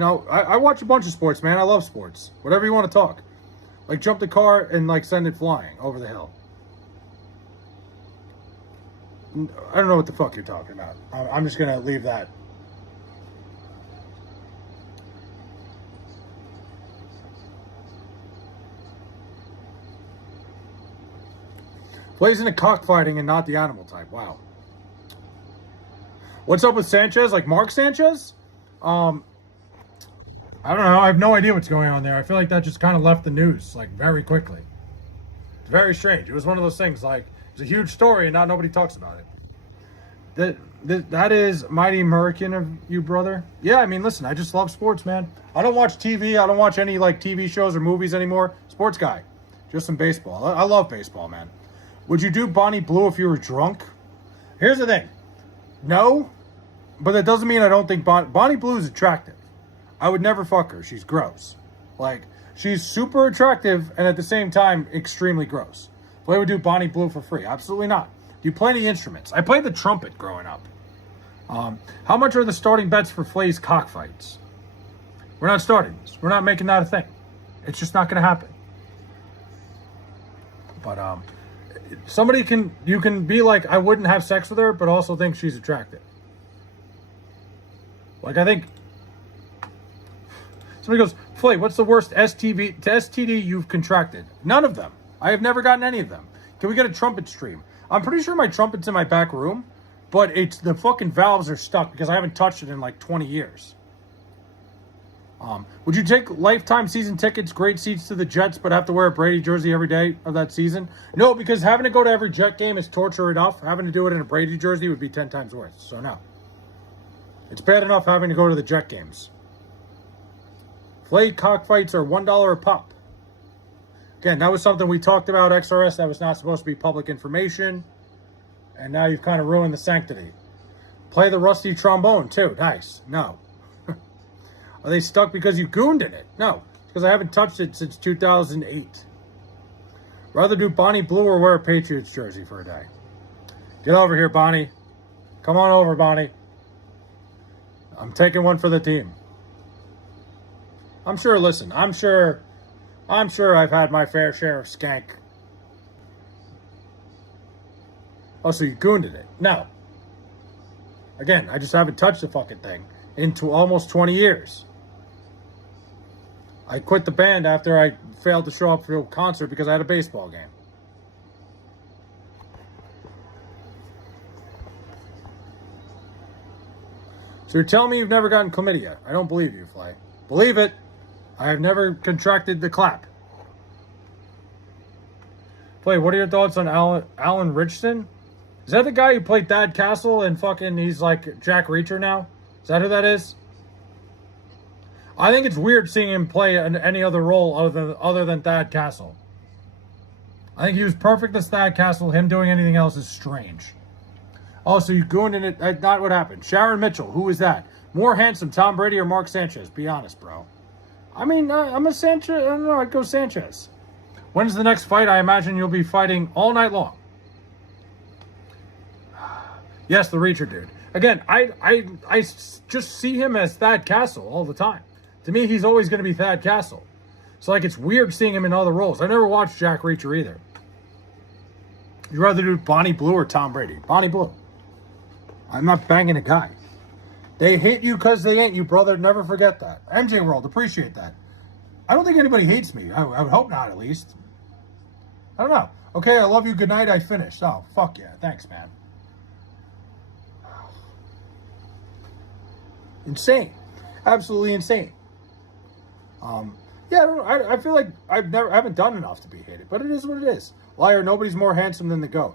know, I watch a bunch of sports, man. I love sports. Whatever you want to talk. Like jump the car and like send it flying over the hill. I don't know what the fuck you're talking about. I'm just going to leave that. Plays into cockfighting and not the animal type. Wow. What's up with Sanchez? Like Mark Sanchez? I don't know. I have no idea what's going on there. I feel like that just kind of left the news like very quickly. It's very strange. It was one of those things like it's a huge story and now nobody talks about it. That is mighty American of you, brother. Yeah, I mean, listen, I just love sports, man. I don't watch TV. I don't watch any like TV shows or movies anymore. Sports guy. Just some baseball. I love baseball, man. Would you do Bonnie Blue if you were drunk? Here's the thing. No, but that doesn't mean I don't think Bonnie Blue is attractive. I would never fuck her. She's gross. Like, she's super attractive and at the same time extremely gross. If I would do Bonnie Blue for free, absolutely not. Do you play any instruments? I played the trumpet growing up. How much are the starting bets for Flay's cockfights? We're not starting this. We're not making that a thing. It's just not going to happen. But you can be like, I wouldn't have sex with her, but also think she's attractive. Like, I think somebody goes, Flay, what's the worst STD you've contracted? None of them. I have never gotten any of them. Can we get a trumpet stream? I'm pretty sure my trumpet's in my back room. but the fucking valves are stuck because I haven't touched it in like 20 years. Would you take lifetime season tickets, great seats to the Jets, but have to wear a Brady jersey every day of that season? No, because having to go to every Jet game is torture enough. Having to do it in a Brady jersey would be 10 times worse. So no. It's bad enough having to go to the Jet games. Flay cockfights are $1 a pop. Again, that was something we talked about, XRS. That was not supposed to be public information. And now you've kind of ruined the sanctity. Play the rusty trombone, too. Nice. No. Are they stuck because you gooned in it? No. Because I haven't touched it since 2008. Rather do Bonnie Blue or wear a Patriots jersey for a day. Get over here, Bonnie. Come on over, Bonnie. I'm taking one for the team. I'm sure I've had my fair share of skank. Oh, so you gooned in it? No. Again, I just haven't touched the fucking thing in almost 20 years. I quit the band after I failed to show up for a concert because I had a baseball game. So you're telling me you've never gotten chlamydia? I don't believe you, Flay. Believe it. I have never contracted the clap. Flay, what are your thoughts on Alan Richardson? Is that the guy who played Thad Castle and fucking he's like Jack Reacher now? Is that who that is? I think it's weird seeing him play in any other role other than Thad Castle. I think he was perfect as Thad Castle. Him doing anything else is strange. Oh, so you gooned in it. That's not what happened. Sharon Mitchell, who is that? More handsome, Tom Brady or Mark Sanchez? Be honest, bro. I mean, I'm a Sanchez. I don't know. I'd go Sanchez. When's the next fight? I imagine you'll be fighting all night long. Yes, the Reacher dude. Again, I just see him as Thad Castle all the time. To me, he's always going to be Thad Castle. So, like, it's weird seeing him in other roles. I never watched Jack Reacher either. You'd rather do Bonnie Blue or Tom Brady? Bonnie Blue. I'm not banging a guy. They hate you because they ain't you, brother. Never forget that. MJ World, appreciate that. I don't think anybody hates me. I would hope not, at least. I don't know. Okay, I love you. Good night. I finished. Oh, fuck yeah. Thanks, man. Insane. Absolutely insane. Yeah, I feel like I haven't done enough to be hated, but it is what it is. Liar, nobody's more handsome than the GOAT.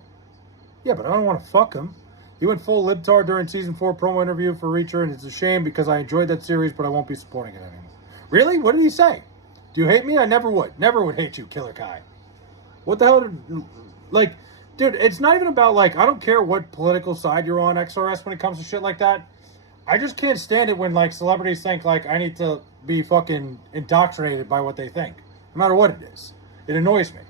Yeah, but I don't want to fuck him. He went full libtard during season 4 promo interview for Reacher, and it's a shame because I enjoyed that series, but I won't be supporting it anymore. Really? What did he say? Do you hate me? I never would. Never would hate you, Killer Kai. What the hell? Like, dude, it's not even about, like, I don't care what political side you're on, XRS, when it comes to shit like that. I just can't stand it when, like, celebrities think, like, I need to be fucking indoctrinated by what they think. No matter what it is. It annoys me.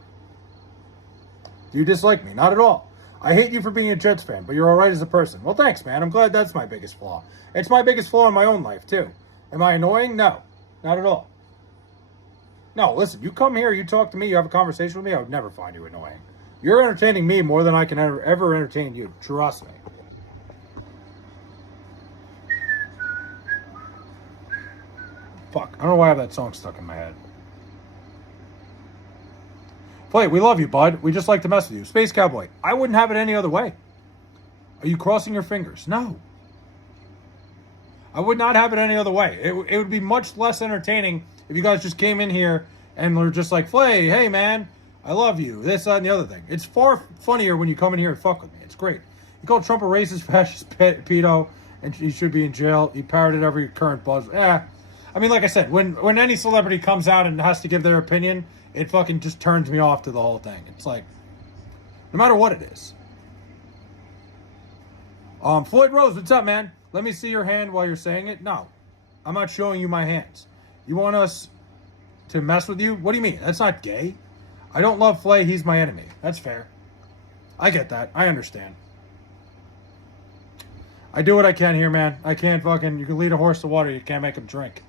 Do you dislike me? Not at all. I hate you for being a Jets fan, but you're alright as a person. Well, thanks, man. I'm glad that's my biggest flaw. It's my biggest flaw in my own life, too. Am I annoying? No. Not at all. No, listen, you come here, you talk to me, you have a conversation with me, I would never find you annoying. You're entertaining me more than I can ever entertain you. Trust me. Fuck, I don't know why I have that song stuck in my head. Flay, we love you, bud. We just like to mess with you. Space Cowboy, I wouldn't have it any other way. Are you crossing your fingers? No. I would not have it any other way. It would be much less entertaining if you guys just came in here and were just like, Flay, hey, man, I love you. This, that, and the other thing. It's far funnier when you come in here and fuck with me. It's great. You called Trump a racist, fascist, pedo, and he should be in jail. He parroted every current buzz. I mean, like I said, when any celebrity comes out and has to give their opinion, it fucking just turns me off to the whole thing. It's like, no matter what it is. Floyd Rose, what's up, man? Let me see your hand while you're saying it. No, I'm not showing you my hands. You want us to mess with you? What do you mean? That's not gay. I don't love Flay. He's my enemy. That's fair. I get that. I understand. I do what I can here, man. I can't fucking... You can lead a horse to water. You can't make him drink.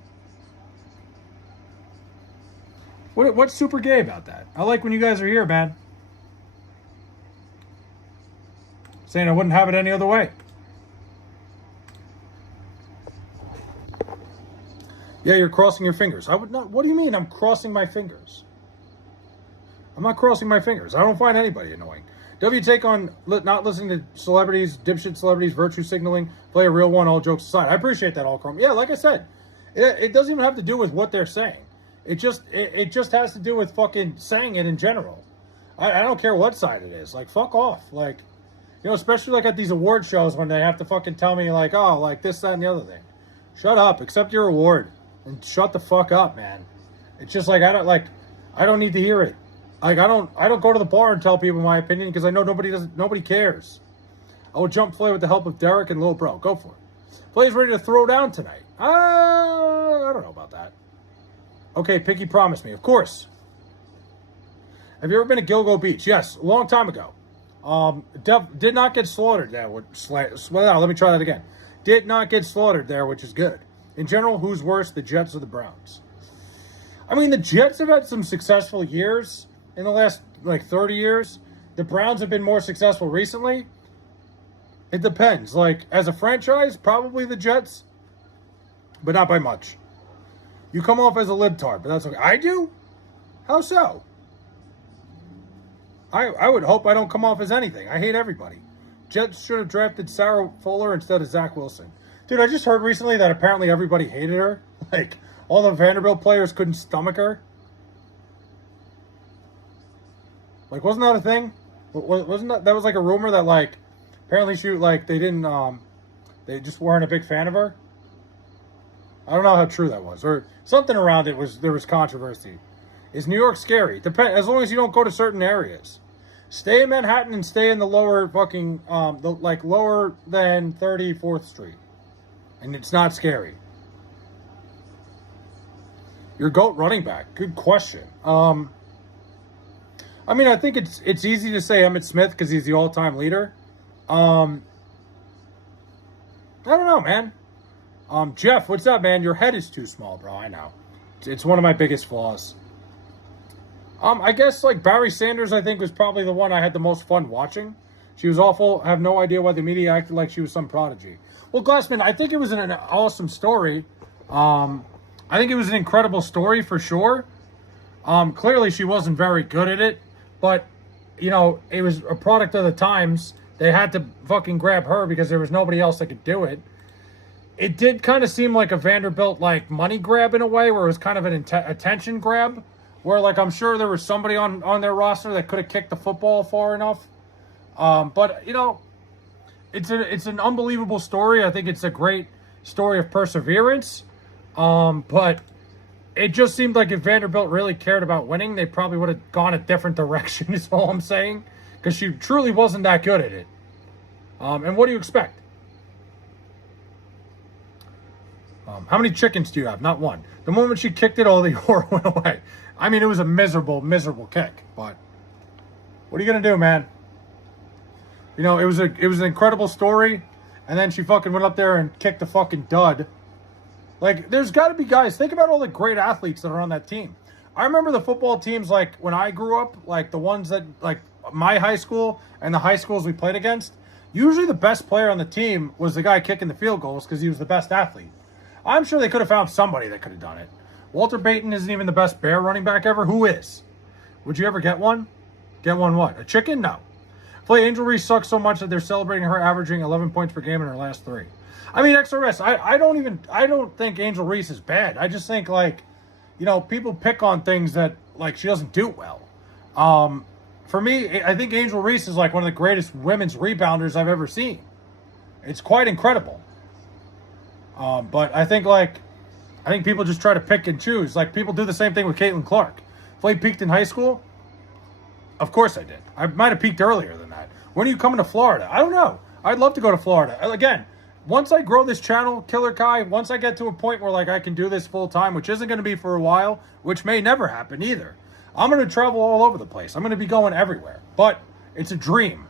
What's super gay about that? I like when you guys are here, man. Saying I wouldn't have it any other way. Yeah, you're crossing your fingers. I would not. What do you mean I'm crossing my fingers? I'm not crossing my fingers. I don't find anybody annoying. Do you have your take on not listening to celebrities, dipshit celebrities, virtue signaling, play a real one, all jokes aside? I appreciate that, All Chrome. Yeah, like I said, it doesn't even have to do with what they're saying. It just has to do with fucking saying it in general. I don't care what side it is. Like, fuck off. Like, you know, especially like at these award shows when they have to fucking tell me like, oh, like this, that, and the other thing. Shut up. Accept your award. And shut the fuck up, man. It's just like, I don't need to hear it. Like, I don't go to the bar and tell people my opinion because I know nobody cares. I will jump Flay with the help of Derek and Lil Bro. Go for it. Flay's ready to throw down tonight. I don't know about that. Okay, Picky promised me. Of course. Have you ever been to Gilgo Beach? Yes, a long time ago. Did not get slaughtered there. Let me try that again. Did not get slaughtered there, which is good. In general, who's worse, the Jets or the Browns? I mean, the Jets have had some successful years in the last, 30 years. The Browns have been more successful recently. It depends. Like, as a franchise, probably the Jets, but not by much. You come off as a libtard, but that's okay. I do? How so? I would hope I don't come off as anything. I hate everybody. Jets should have drafted Sarah Fuller instead of Zach Wilson. Dude, I just heard recently that apparently everybody hated her. Like, all the Vanderbilt players couldn't stomach her. Like, wasn't that a thing? Wasn't that was like a rumor that, like, apparently she, like, they didn't, they just weren't a big fan of her? I don't know how true that was. Or something around it there was controversy. Is New York scary? As long as you don't go to certain areas. Stay in Manhattan and stay in the lower fucking, lower than 34th Street. And it's not scary. Your GOAT running back. Good question. I mean, I think it's easy to say Emmitt Smith because he's the all-time leader. I don't know, man. Jeff, what's up, man? Your head is too small, bro. I know. It's one of my biggest flaws. I guess, like, Barry Sanders, I think, was probably the one I had the most fun watching. She was awful. I have no idea why the media acted like she was some prodigy. Well, Glassman, I think it was an awesome story. I think it was an incredible story for sure. Clearly, she wasn't very good at it. But, you know, it was a product of the times. They had to fucking grab her because there was nobody else that could do it. It did kind of seem like a Vanderbilt, like, money grab in a way, where it was kind of an attention grab. Where, like, I'm sure there was somebody on their roster that could have kicked the football far enough. But, you know, it's an unbelievable story. I think it's a great story of perseverance. But it just seemed like if Vanderbilt really cared about winning, they probably would have gone a different direction, is all I'm saying. Because she truly wasn't that good at it. And what do you expect? How many chickens do you have? Not one. The moment she kicked it, all the horror went away. I mean, it was a miserable, miserable kick. But what are you going to do, man? You know, it was an incredible story. And then she fucking went up there and kicked the fucking dud. Like, there's got to be guys. Think about all the great athletes that are on that team. I remember the football teams, like, when I grew up, like, the ones that, like, my high school and the high schools we played against. Usually the best player on the team was the guy kicking the field goals because he was the best athlete. I'm sure they could have found somebody that could have done it. Walter Payton isn't even the best Bear running back ever. Who is? Would you ever get one? Get one what? A chicken? No. Flay, Angel Reese sucks so much that they're celebrating her averaging 11 points per game in her last 3. I mean, XRS, I don't think Angel Reese is bad. I just think, like, you know, people pick on things that, like, she doesn't do well. For me, I think Angel Reese is, like, one of the greatest women's rebounders I've ever seen. It's quite incredible. But I think people just try to pick and choose. Like, people do the same thing with Caitlin Clark. Flay peaked in high school? Of course I did. I might have peaked earlier than that. When are you coming to Florida? I don't know. I'd love to go to Florida. Again, once I grow this channel, Killer Kai, once I get to a point where, like, I can do this full time, which isn't going to be for a while, which may never happen either. I'm going to travel all over the place. I'm going to be going everywhere. But it's a dream.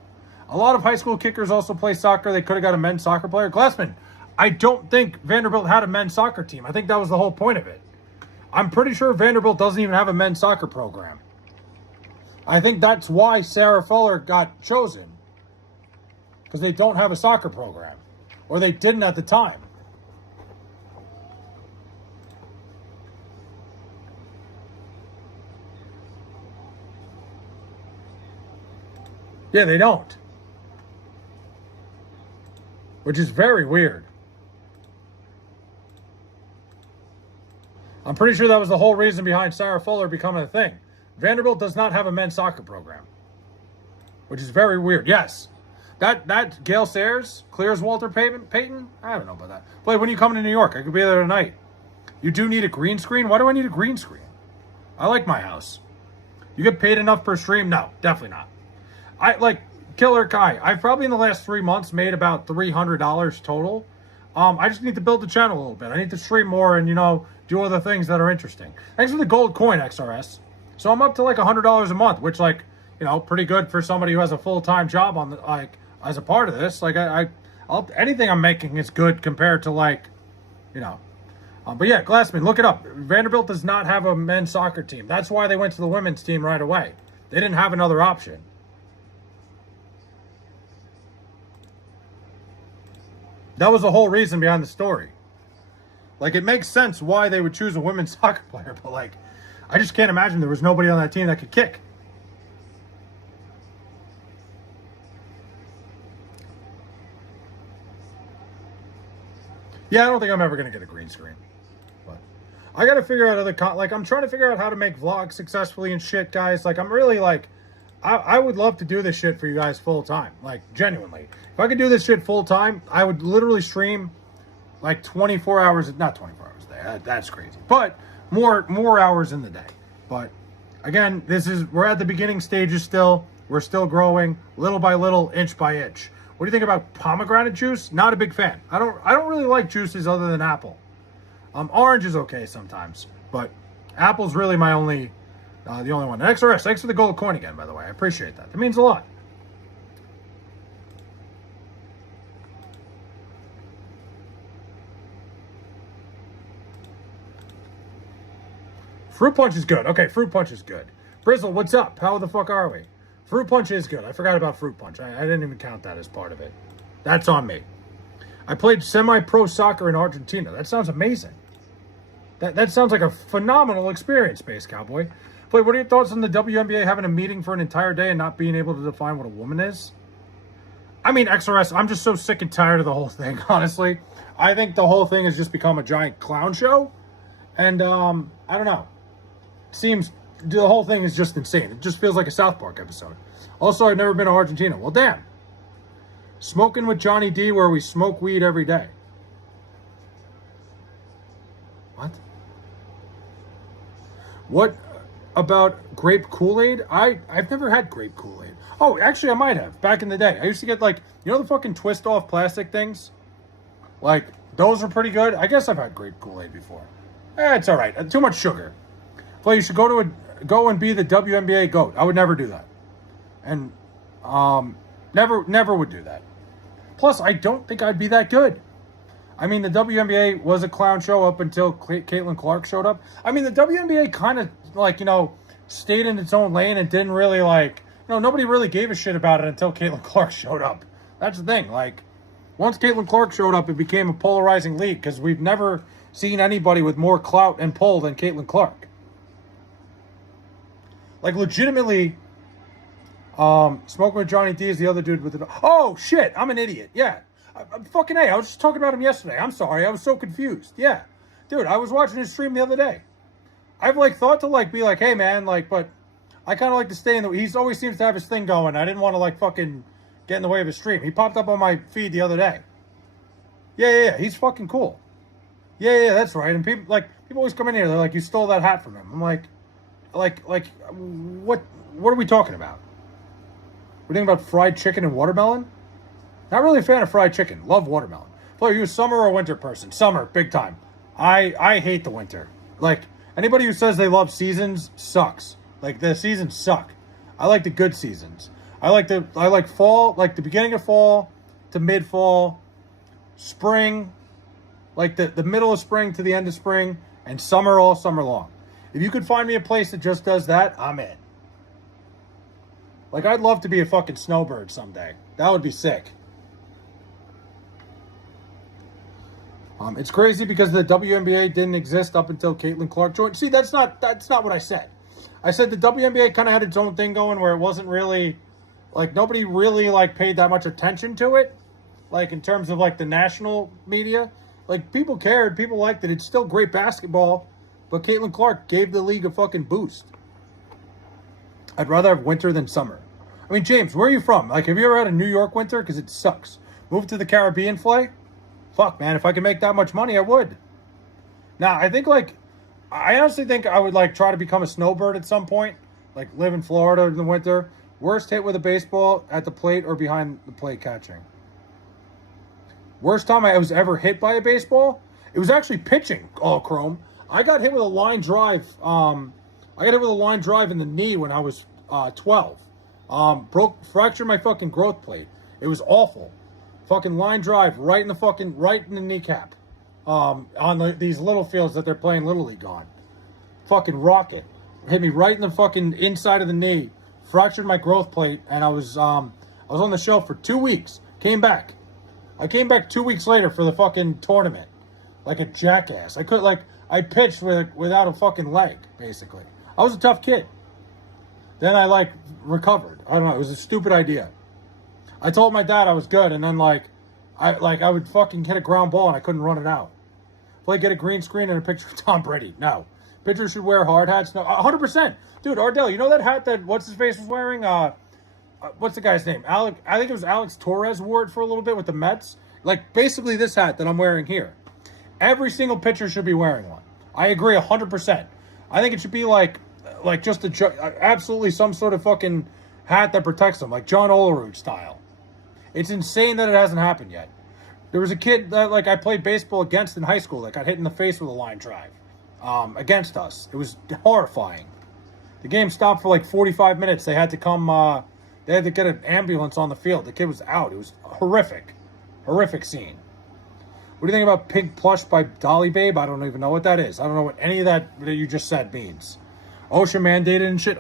A lot of high school kickers also play soccer. They could have got a men's soccer player. Glassman, I don't think Vanderbilt had a men's soccer team. I think that was the whole point of it. I'm pretty sure Vanderbilt doesn't even have a men's soccer program. I think that's why Sarah Fuller got chosen. Because they don't have a soccer program. Or they didn't at the time. Yeah, they don't. Which is very weird. I'm pretty sure that was the whole reason behind Sarah Fuller becoming a thing. Vanderbilt does not have a men's soccer program. Which is very weird. Yes. That Gale Sayers clears Walter Payton? I don't know about that. But when you come to New York, I could be there tonight. You do need a green screen? Why do I need a green screen? I like my house. You get paid enough per stream? No, definitely not. I like Killer Kai. I've probably in the last 3 months made about $300 total. I just need to build the channel a little bit. I need to stream more and, do other things that are interesting. Thanks for the gold coin, XRS. So I'm up to like $100 a month, which pretty good for somebody who has a full-time job on the, as a part of this. Like anything I'm making is good compared to but yeah, Glassman, look it up. Vanderbilt does not have a men's soccer team. That's why they went to the women's team right away. They didn't have another option. That was the whole reason behind the story. It makes sense why they would choose a women's soccer player, but I just can't imagine there was nobody on that team that could kick. Yeah, I don't think I'm ever going to get a green screen. But I got to figure out other... I'm trying to figure out how to make vlogs successfully and shit, guys. I'm really, I would love to do this shit for you guys full time. Genuinely. If I could do this shit full time, I would literally stream 24 hours, not 24 hours a day. That's crazy. But more hours in the day. But again, we're at the beginning stages still. We're still growing little by little, inch by inch. What do you think about pomegranate juice? Not a big fan. I don't really like juices other than apple. Orange is okay sometimes, but apple's really my only the only one. And XRS, thanks for the gold coin again, by the way. I appreciate that. That means a lot. Fruit Punch is good. Okay, Fruit Punch is good. Brizzle, what's up? How the fuck are we? Fruit Punch is good. I forgot about Fruit Punch. I didn't even count that as part of it. That's on me. I played semi-pro soccer in Argentina. That sounds amazing. That sounds like a phenomenal experience, Space Cowboy. Wait, what are your thoughts on the WNBA having a meeting for an entire day and not being able to define what a woman is? I mean, XRS, I'm just so sick and tired of the whole thing, honestly. I think the whole thing has just become a giant clown show. And, I don't know. The whole thing is just insane. It just feels like a South Park episode. Also, I've never been to Argentina. Well, damn. Smoking with Johnny D where we smoke weed every day. What? What about grape Kool-Aid? I've never had grape Kool-Aid. Oh, actually, I might have. Back in the day. I used to get, the fucking twist-off plastic things? Those are pretty good. I guess I've had grape Kool-Aid before. It's all right. Too much sugar. Well, you should go and be the WNBA GOAT. I would never do that. And never would do that. Plus, I don't think I'd be that good. I mean, the WNBA was a clown show up until Caitlin Clark showed up. I mean, the WNBA kind of, stayed in its own lane and didn't really, nobody really gave a shit about it until Caitlin Clark showed up. That's the thing. Once Caitlin Clark showed up, it became a polarizing league because we've never seen anybody with more clout and pull than Caitlin Clark. Legitimately, Smoking with Johnny D is the other dude with the... Oh, shit, I'm an idiot. Yeah. Fucking A, I was just talking about him yesterday. I'm sorry, I was so confused. Yeah. Dude, I was watching his stream the other day. I've, thought to, be hey, man, but I kind of like to stay in the... He always seems to have his thing going. I didn't want to, fucking get in the way of his stream. He popped up on my feed the other day. Yeah, he's fucking cool. Yeah, that's right. And people always come in here, they're like, you stole that hat from him. I'm like, what are we talking about? We're thinking about fried chicken and watermelon? Not really a fan of fried chicken. Love watermelon. Are you a summer or winter person? Summer, big time. I hate the winter. Anybody who says they love seasons sucks. The seasons suck. I like the good seasons. I like fall, the beginning of fall to mid-fall, spring, the middle of spring to the end of spring, and summer all summer long. If you could find me a place that just does that, I'm in. I'd love to be a fucking snowbird someday. That would be sick. It's crazy because the WNBA didn't exist up until Caitlin Clark joined. See, that's not what I said. I said the WNBA kind of had its own thing going where it wasn't really Like, nobody really, like, paid that much attention to it. Like, in terms of, like, the national media. Like, people cared. People liked it. It's still great basketball. But Caitlin Clark gave the league a fucking boost. I'd rather have winter than summer. I mean, James, where are you from? Like, have you ever had a New York winter? Because it sucks. Move to the Caribbean, Flay? Fuck, man. If I could make that much money, I would. Now, I think, like, I honestly think I would, like, try to become a snowbird at some point. Like, live in Florida in the winter. Worst hit with a baseball at the plate or behind the plate catching. Worst time I was ever hit by a baseball? It was actually pitching, all chrome. I got hit with a line drive. I got hit with a line drive in the knee when I was 12. Fractured my fucking growth plate. It was awful. Fucking line drive right in the kneecap. On these little fields that they're playing Little League on. Fucking rocket. Hit me right in the fucking inside of the knee. Fractured my growth plate, and I was on the shelf for 2 weeks. Came back. I came back 2 weeks later for the fucking tournament. Like a jackass. I pitched without a fucking leg, basically. I was a tough kid. Then I, like, recovered. I don't know. It was a stupid idea. I told my dad I was good, and then, I would fucking hit a ground ball, and I couldn't run it out. Play, get a green screen and a picture of Tom Brady. No. Pitchers should wear hard hats. No, 100%. Dude, Ardell, you know that hat that what's-his-face was wearing? What's the guy's name? I think it was Alex Torres wore it for a little bit with the Mets. Like, basically this hat that I'm wearing here. Every single pitcher should be wearing one. I agree 100%. I think it should be like just absolutely some sort of fucking hat that protects them, like John Olerud style. It's insane that it hasn't happened yet. There was a kid that, like, I played baseball against in high school that got hit in the face with a line drive against us. It was horrifying. The game stopped for like 45 minutes. They had to come, they had to get an ambulance on the field. The kid was out. It was horrific. Horrific scene. What do you think about Pink Plush by Dolly Babe? I don't even know what that is. I don't know what any of that you just said means. OSHA mandated and shit.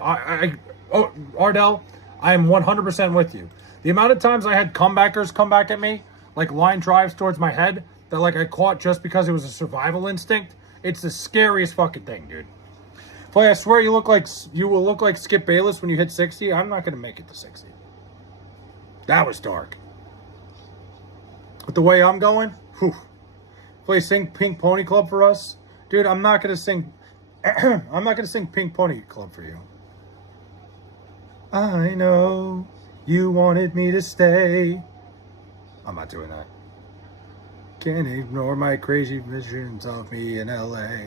Ardell, I am 100% with you. The amount of times I had comebackers come back at me, like line drives towards my head, that like I caught just because it was a survival instinct, it's the scariest fucking thing, dude. Boy, I swear you will look like Skip Bayless when you hit 60. I'm not going to make it to 60. That was dark. With the way I'm going, whew. Play Sing Pink Pony Club for us. Dude, I'm not going to sing I'm not going to sing Pink Pony Club for you. I know you wanted me to stay. I'm not doing that. Can't ignore my crazy visions of me in LA.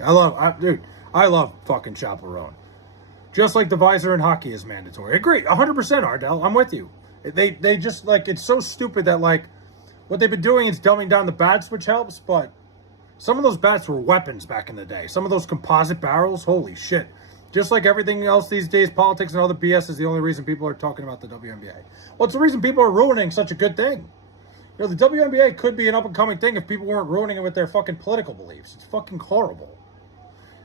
I love fucking Chaperone. Just like the visor in hockey is mandatory. Agree, 100%, Ardell. I'm with you. They just, like, it's so stupid that, like, what they've been doing is dumbing down the bats, which helps, but some of those bats were weapons back in the day. Some of those composite barrels, holy shit. Just like everything else these days, politics and all the BS is the only reason people are talking about the WNBA. Well, it's the reason people are ruining such a good thing. You know, the WNBA could be an up-and-coming thing if people weren't ruining it with their fucking political beliefs. It's fucking horrible.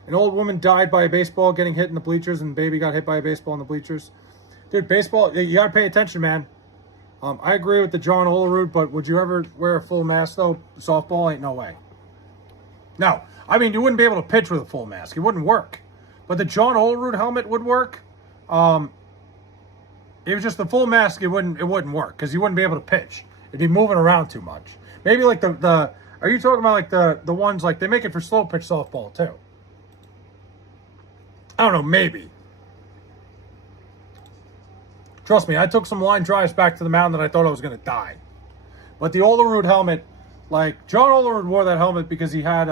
An old woman died by a baseball getting hit in the bleachers, and baby got hit by a baseball in the bleachers. Dude, baseball, you gotta pay attention, man. I agree with the John Olerud, but would you ever wear a full mask, though? Softball, ain't no way. No. I mean, you wouldn't be able to pitch with a full mask. It wouldn't work. But the John Olerud helmet would work. It was just the full mask, it wouldn't work, because you wouldn't be able to pitch. It'd be moving around too much. Maybe like the are you talking about like the ones like they make it for slow pitch softball too? I don't know, maybe. Trust me, I took some line drives back to the mound that I thought I was going to die. But the Olerud helmet, like John Olerud wore that helmet because he had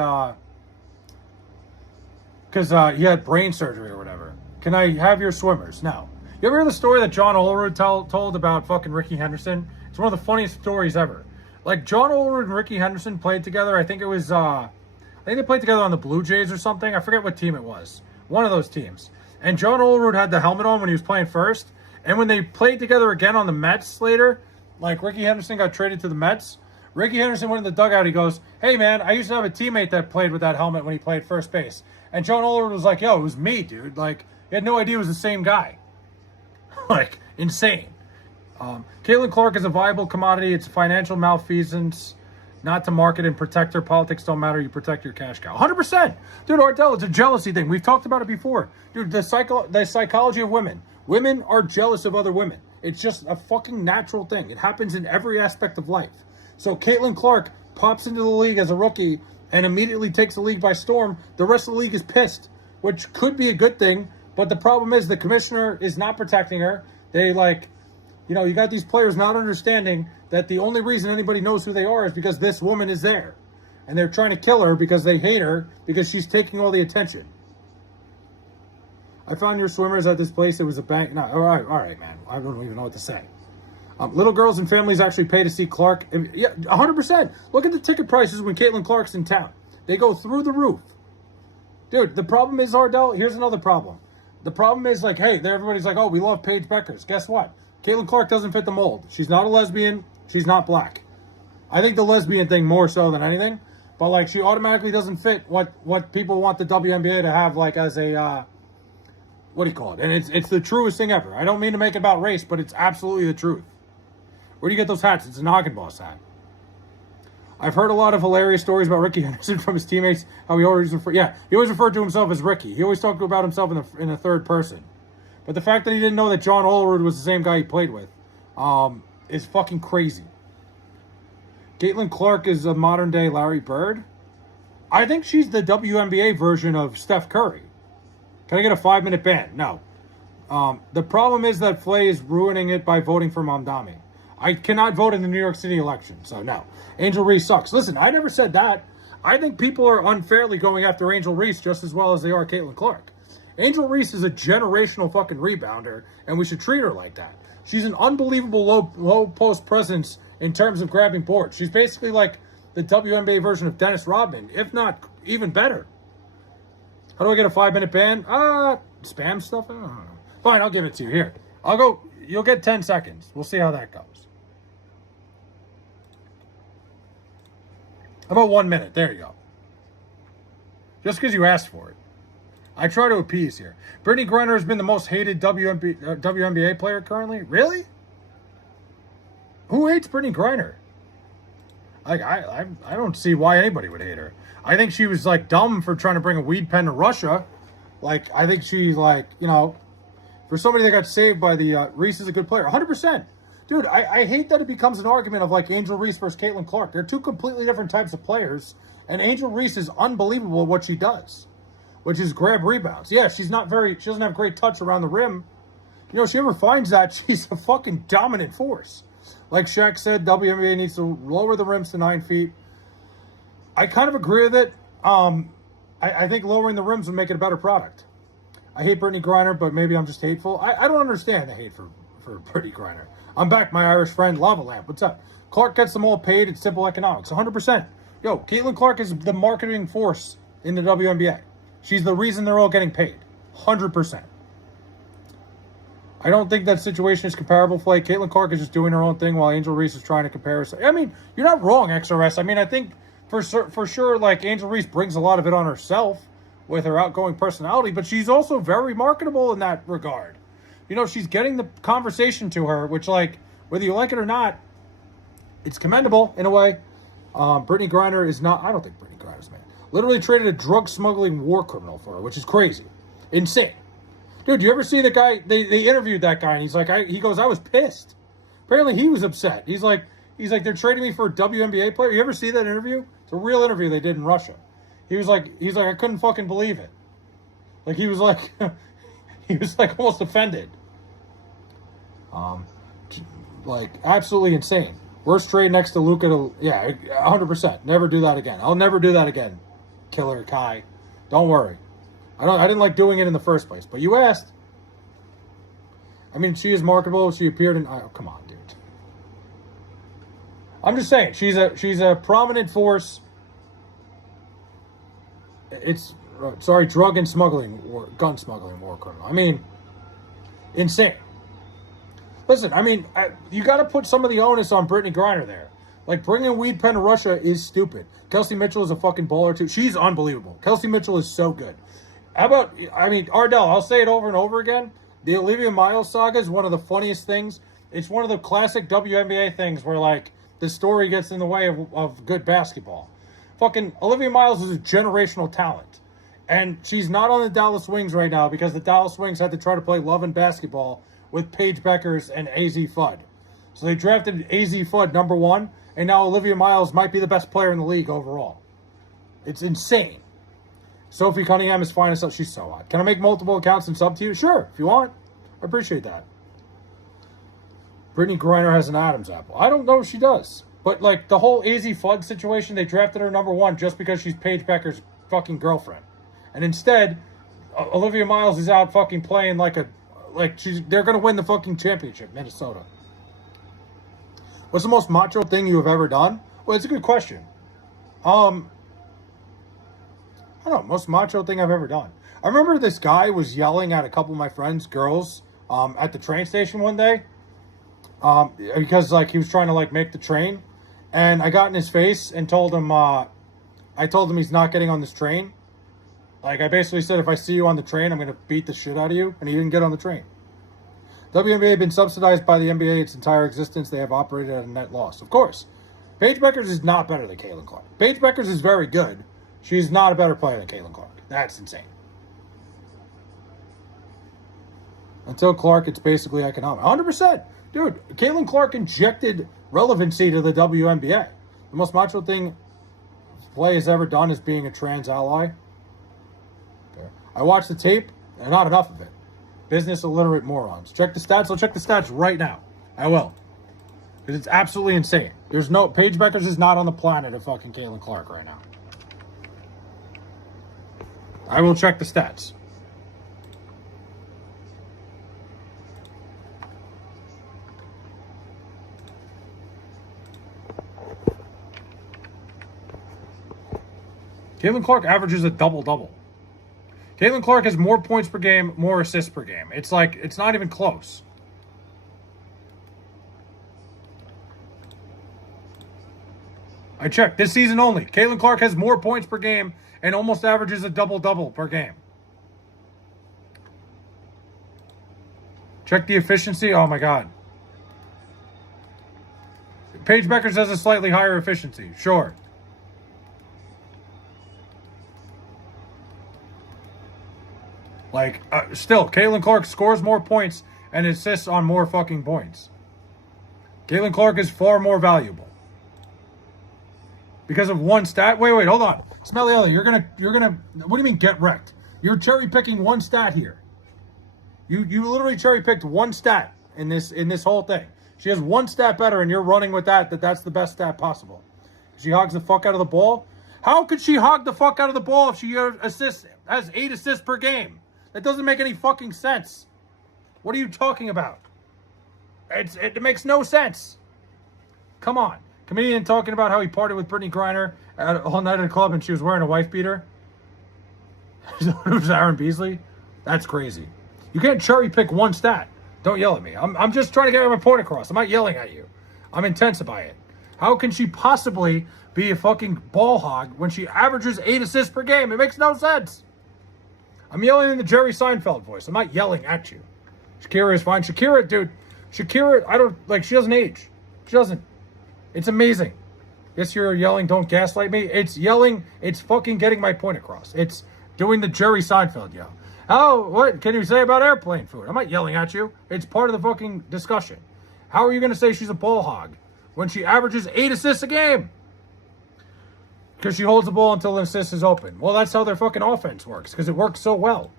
brain surgery or whatever. Can I have your swimmers? No. You ever hear the story that John Olerud told about fucking Ricky Henderson? It's one of the funniest stories ever. Like, John Olerud and Ricky Henderson played together. I think they played together on the Blue Jays or something. I forget what team it was. One of those teams. And John Olerud had the helmet on when he was playing first. And when they played together again on the Mets later, like Ricky Henderson got traded to the Mets, Ricky Henderson went in the dugout. He goes, "Hey, man, I used to have a teammate that played with that helmet when he played first base." And John Olerud was like, "Yo, it was me, dude." Like, he had no idea it was the same guy. Like, insane. Caitlin Clark is a viable commodity. It's financial malfeasance, not to market and protect her. Politics don't matter. You protect your cash cow. 100%. Dude, Ardell, it's a jealousy thing. We've talked about it before. Dude, the psychology of women. Women are jealous of other women. It's just a fucking natural thing. It happens in every aspect of life. So Caitlin Clark pops into the league as a rookie and immediately takes the league by storm. The rest of the league is pissed, which could be a good thing. But the problem is the commissioner is not protecting her. They you got these players not understanding that the only reason anybody knows who they are is because this woman is there. And they're trying to kill her because they hate her because she's taking all the attention. I found your swimmers at this place. It was a bank. No, all right, man. I don't even know what to say. Little girls and families actually pay to see Clark. Yeah, 100%. Look at the ticket prices when Caitlin Clark's in town. They go through the roof. Dude, the problem is, Ardell, here's another problem. The problem is, like, hey, everybody's like, oh, we love Paige Beckers. Guess what? Caitlin Clark doesn't fit the mold. She's not a lesbian. She's not black. I think the lesbian thing more so than anything. But, like, she automatically doesn't fit what people want the WNBA to have, like, as a, what do you call it? And it's the truest thing ever. I don't mean to make it about race, but it's absolutely the truth. Where do you get those hats? It's a Noggin Boss hat. I've heard a lot of hilarious stories about Ricky Henderson from his teammates. How he always referred to himself as Ricky. He always talked about himself in the third person. But the fact that he didn't know that John Olerud was the same guy he played with is fucking crazy. Caitlin Clark is a modern day Larry Bird. I think she's the WNBA version of Steph Curry. Can I get a 5-minute ban? No. The problem is that Flay is ruining it by voting for Mamdani. I cannot vote in the New York City election, so no. Angel Reese sucks. Listen, I never said that. I think people are unfairly going after Angel Reese just as well as they are Caitlin Clark. Angel Reese is a generational fucking rebounder, and we should treat her like that. She's an unbelievable low post presence in terms of grabbing boards. She's basically like the WNBA version of Dennis Rodman, if not even better. How do I get a 5-minute ban? Spam stuff? I don't know. Fine, I'll give it to you. Here. I'll go. You'll get 10 seconds. We'll see how that goes. How about 1 minute? There you go. Just because you asked for it. I try to appease here. Brittany Griner has been the most hated WNBA player currently. Really? Who hates Brittany Griner? Like, I don't see why anybody would hate her. I think she was, like, dumb for trying to bring a weed pen to Russia. Like, I think she's, like, for somebody that got saved by the Reese is a good player. 100%. Dude, I hate that it becomes an argument of, like, Angel Reese versus Caitlin Clark. They're two completely different types of players, and Angel Reese is unbelievable at what she does, which is grab rebounds. Yeah, she doesn't have great touch around the rim. If she ever finds that, she's a fucking dominant force. Like Shaq said, WNBA needs to lower the rims to 9 feet. I kind of agree with it. I think lowering the rims would make it a better product. I hate Brittany Griner, but maybe I'm just hateful. I don't understand the hate for Brittany Griner. I'm back, my Irish friend, Lava Lamp. What's up? Clark gets them all paid. It's simple economics. 100%. Yo, Caitlin Clark is the marketing force in the WNBA. She's the reason they're all getting paid. 100%. I don't think that situation is comparable, Flay. Caitlin Clark is just doing her own thing while Angel Reese is trying to compare herself. I mean, you're not wrong, XRS. I mean, I think for sure, like, Angel Reese brings a lot of it on herself with her outgoing personality, but she's also very marketable in that regard. She's getting the conversation to her, which, like, whether you like it or not, it's commendable in a way. Brittany Griner is not. I don't think Brittany Griner's man. Literally traded a drug smuggling war criminal for her, which is crazy. Insane. Dude, you ever see the guy? They interviewed that guy, and he's like, he goes, I was pissed. Apparently, he was upset. He's like, they're trading me for a WNBA player. You ever see that interview? It's a real interview they did in Russia. He's like, I couldn't fucking believe it. Like, he was like, almost offended. Like, absolutely insane. Worst trade next to Luka. Yeah, 100%. Never do that again. I'll never do that again. Killer Kai. Don't worry. I didn't like doing it in the first place, but you asked. I mean, she is marketable. She appeared in. Oh, come on, dude. I'm just saying, she's a prominent force. It's drug and gun smuggling war criminal. I mean, insane. Listen, I mean, you got to put some of the onus on Brittany Griner there. Like, bringing a weed pen to Russia is stupid. Kelsey Mitchell is a fucking baller, too. She's unbelievable. Kelsey Mitchell is so good. How about, Ardell, I'll say it over and over again. The Olivia Miles saga is one of the funniest things. It's one of the classic WNBA things where, like, the story gets in the way of good basketball. Fucking Olivia Miles is a generational talent. And she's not on the Dallas Wings right now because the Dallas Wings had to try to play love and basketball with Paige Beckers and AZ Fudd. So they drafted AZ Fudd number 1, and now Olivia Miles might be the best player in the league overall. It's insane. Sophie Cunningham is fine as hell. She's so hot. Can I make multiple accounts and sub to you? Sure, if you want. I appreciate that. Brittany Griner has an Adam's apple. I don't know if she does. But, like, the whole AZ Fudd situation, they drafted her number 1 just because she's Paige Becker's fucking girlfriend. And instead, Olivia Miles is out fucking playing they're going to win the fucking championship, Minnesota. What's the most macho thing you have ever done? Well, it's a good question. I don't know, most macho thing I've ever done. I remember this guy was yelling at a couple of my friends' girls at the train station one day because, like, he was trying to, like, make the train. And I got in his face and told him, I told him he's not getting on this train. Like, I basically said, if I see you on the train, I'm going to beat the shit out of you. And he didn't get on the train. WNBA have been subsidized by the NBA its entire existence. They have operated at a net loss. Of course. Paige Beckers is not better than Caitlin Clark. Paige Beckers is very good. She's not a better player than Caitlin Clark. That's insane. Until Clark, it's basically economic. 100%. Dude, Caitlin Clark injected relevancy to the WNBA. The most macho thing Play has ever done is being a trans ally. Okay. I watched the tape, and not enough of it. Business illiterate morons. Check the stats. I'll check the stats right now. I will. Because it's absolutely insane. There's no... Paige Beckers is not on the planet of fucking Caitlin Clark right now. I will check the stats. Caitlin Clark averages a double-double. Caitlin Clark has more points per game, more assists per game. It's like, it's not even close. I checked. This season only. Caitlin Clark has more points per game and almost averages a double-double per game. Check the efficiency. Oh, my God. Paige Beckers has a slightly higher efficiency. Sure. Like, still, Caitlin Clark scores more points and assists on more fucking points. Caitlin Clark is far more valuable. Because of one stat. Wait, hold on. Smelly Ellie, you're gonna, what do you mean get wrecked? You're cherry picking one stat here. You literally cherry picked one stat in this whole thing. She has one stat better and you're running with that's the best stat possible. She hogs the fuck out of the ball. How could she hog the fuck out of the ball if she has 8 assists per game? That doesn't make any fucking sense. What are you talking about? It makes no sense. Come on. Comedian talking about how he partied with Brittany Griner all night at a club and she was wearing a wife beater. Who's Aaron Beasley? That's crazy. You can't cherry pick one stat. Don't yell at me. I'm just trying to get my point across. I'm not yelling at you. I'm intense by it. How can she possibly be a fucking ball hog when she averages 8 assists per game? It makes no sense. I'm yelling in the Jerry Seinfeld voice. I'm not yelling at you. Shakira is fine. Shakira, dude. Shakira, she doesn't age. She doesn't. It's amazing. Yes, you're yelling, don't gaslight me. It's yelling, it's fucking getting my point across. It's doing the Jerry Seinfeld yell. Oh, what can you say about airplane food? I'm not yelling at you. It's part of the fucking discussion. How are you going to say she's a ball hog when she averages 8 assists a game? Because she holds the ball until the assist is open. Well, that's how their fucking offense works, because it works so well.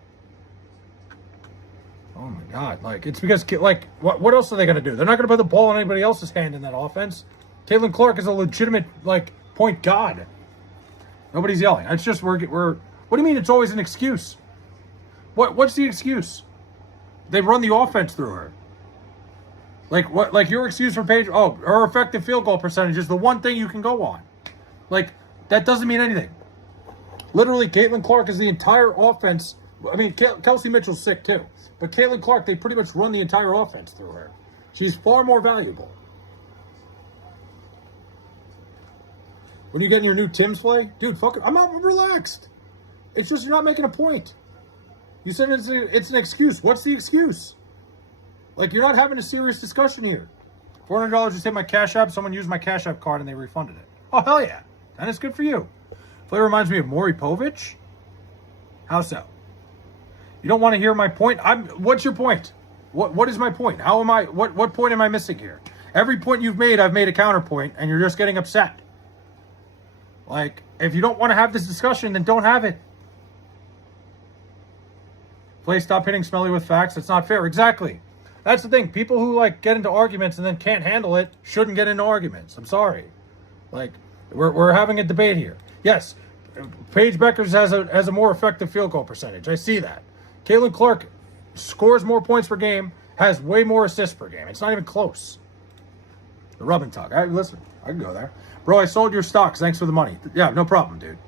Oh, my God. It's because, what else are they going to do? They're not going to put the ball in anybody else's hand in that offense. Caitlin Clark is a legitimate, point guard. Nobody's yelling. It's just, what do you mean it's always an excuse? What's the excuse? They run the offense through her. Your excuse for Paige, her effective field goal percentage is the one thing you can go on. That doesn't mean anything. Literally, Caitlin Clark is the entire offense. I mean, Kelsey Mitchell's sick too. But Caitlin Clark, they pretty much run the entire offense through her. She's far more valuable. When you get in your new Tim's play, dude, fuck it. I'm not relaxed. It's just you're not making a point. You said it's an excuse. What's the excuse? You're not having a serious discussion here. $400 just hit my Cash App. Someone used my Cash App card and they refunded it. Oh, hell yeah. And it's good for you. Flavor reminds me of Maury Povich. How so? You don't want to hear my point? What's your point? What is my point? How am I? What point am I missing here? Every point you've made, I've made a counterpoint, and you're just getting upset. Like, if you don't want to have this discussion, then don't have it. Please stop hitting Smelly with facts. It's not fair. Exactly. That's the thing. People who like get into arguments and then can't handle it shouldn't get into arguments. I'm sorry. Like, we're having a debate here. Yes, Paige Beckers has a more effective field goal percentage. I see that. Caitlin Clark scores more points per game, has way more assists per game. It's not even close. The rub and tug. Listen, I can go there. Bro, I sold your stocks. Thanks for the money. Yeah, no problem, dude.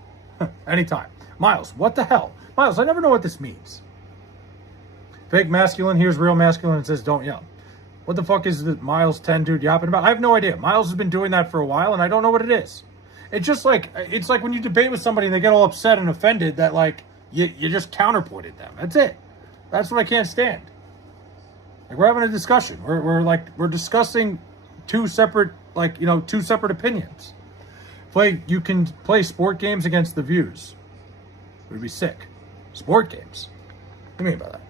Anytime. Miles, what the hell? Miles, I never know what this means. Fake masculine, here's real masculine, and says don't yell. What the fuck is the Miles 10 dude yapping about? I have no idea. Miles has been doing that for a while, and I don't know what it is. It's just like, it's like when you debate with somebody and they get all upset and offended that, like, you just counterpointed them. That's it. That's what I can't stand. Like, we're having a discussion. We're discussing two separate opinions. You can play sport games against the views. It would be sick. Sport games. What do you mean by that?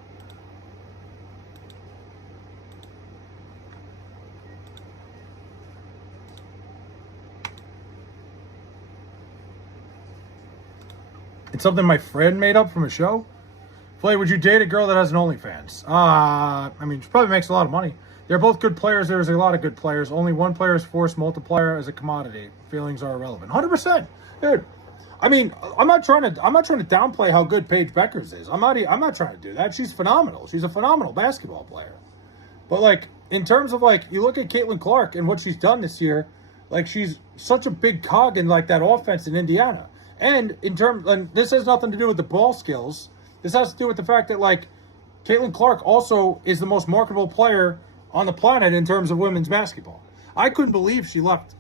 It's something my friend made up from a show. Flay, would you date a girl that has an OnlyFans? I mean, she probably makes a lot of money. They're both good players. There's a lot of good players. Only one player is force multiplier as a commodity. Feelings are irrelevant. 100%, dude. I mean, I'm not trying to downplay how good Paige Beckers is. I'm not trying to do that. She's phenomenal. She's a phenomenal basketball player. But like, in terms of like, you look at Caitlin Clark and what she's done this year, like she's such a big cog in like that offense in Indiana. And this has nothing to do with the ball skills. This has to do with the fact that like Caitlin Clark also is the most marketable player on the planet in terms of women's basketball. I couldn't believe she left.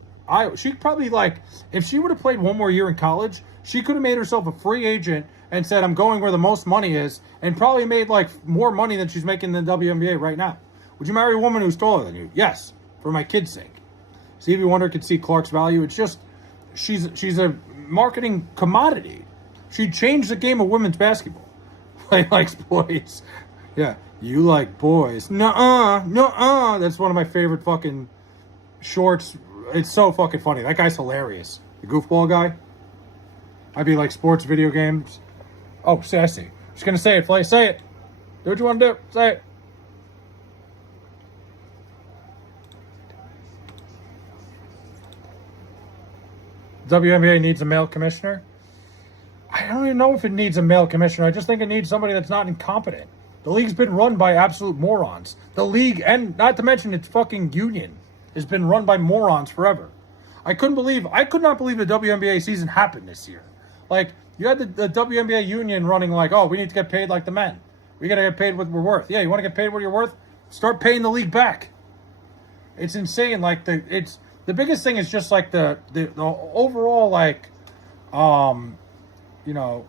She probably like, if she would have played one more year in college, she could have made herself a free agent and said, I'm going where the most money is, and probably made like more money than she's making in the WNBA right now. Would you marry a woman who's taller than you? Yes, for my kid's sake. Stevie Wonder could see Clark's value. It's just, she's a marketing commodity. She changed the game of women's basketball. Play likes boys. Yeah, you like boys. Nuh-uh. That's one of my favorite fucking shorts. It's so fucking funny. That guy's hilarious. The goofball guy. I'd be like sports video games. Oh, sassy. Just gonna say it, Flay. Say it. Do what you want to do. Say it. WNBA needs a male commissioner. I don't even know if it needs a male commissioner. I just think it needs somebody that's not incompetent. The league's been run by absolute morons. The league, and not to mention its fucking union, has been run by morons forever. I could not believe the WNBA season happened this year. Like, you had the WNBA union running like, oh, we need to get paid like the men. We got to get paid what we're worth. Yeah, you want to get paid what you're worth? Start paying the league back. It's insane. Like, the biggest thing is just like the overall, like, the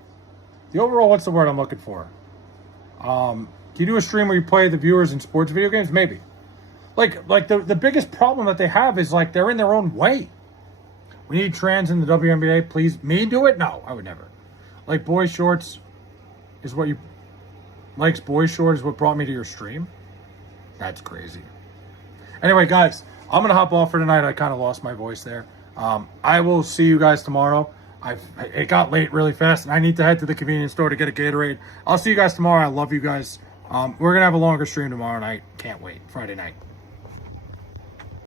overall, what's the word I'm looking for? Can you do a stream where you play the viewers in sports video games? Maybe. Like the biggest problem that they have is like they're in their own way. We need trans in the WNBA. Please, me do it? No, I would never. Like boy shorts is what you likes boy shorts is what brought me to your stream. That's crazy. Anyway, guys, I'm gonna hop off for tonight. I kind of lost my voice there. I will see you guys tomorrow. It got late really fast, and I need to head to the convenience store to get a Gatorade. I'll see you guys tomorrow. I love you guys. We're gonna have a longer stream tomorrow night. Can't wait. Friday night.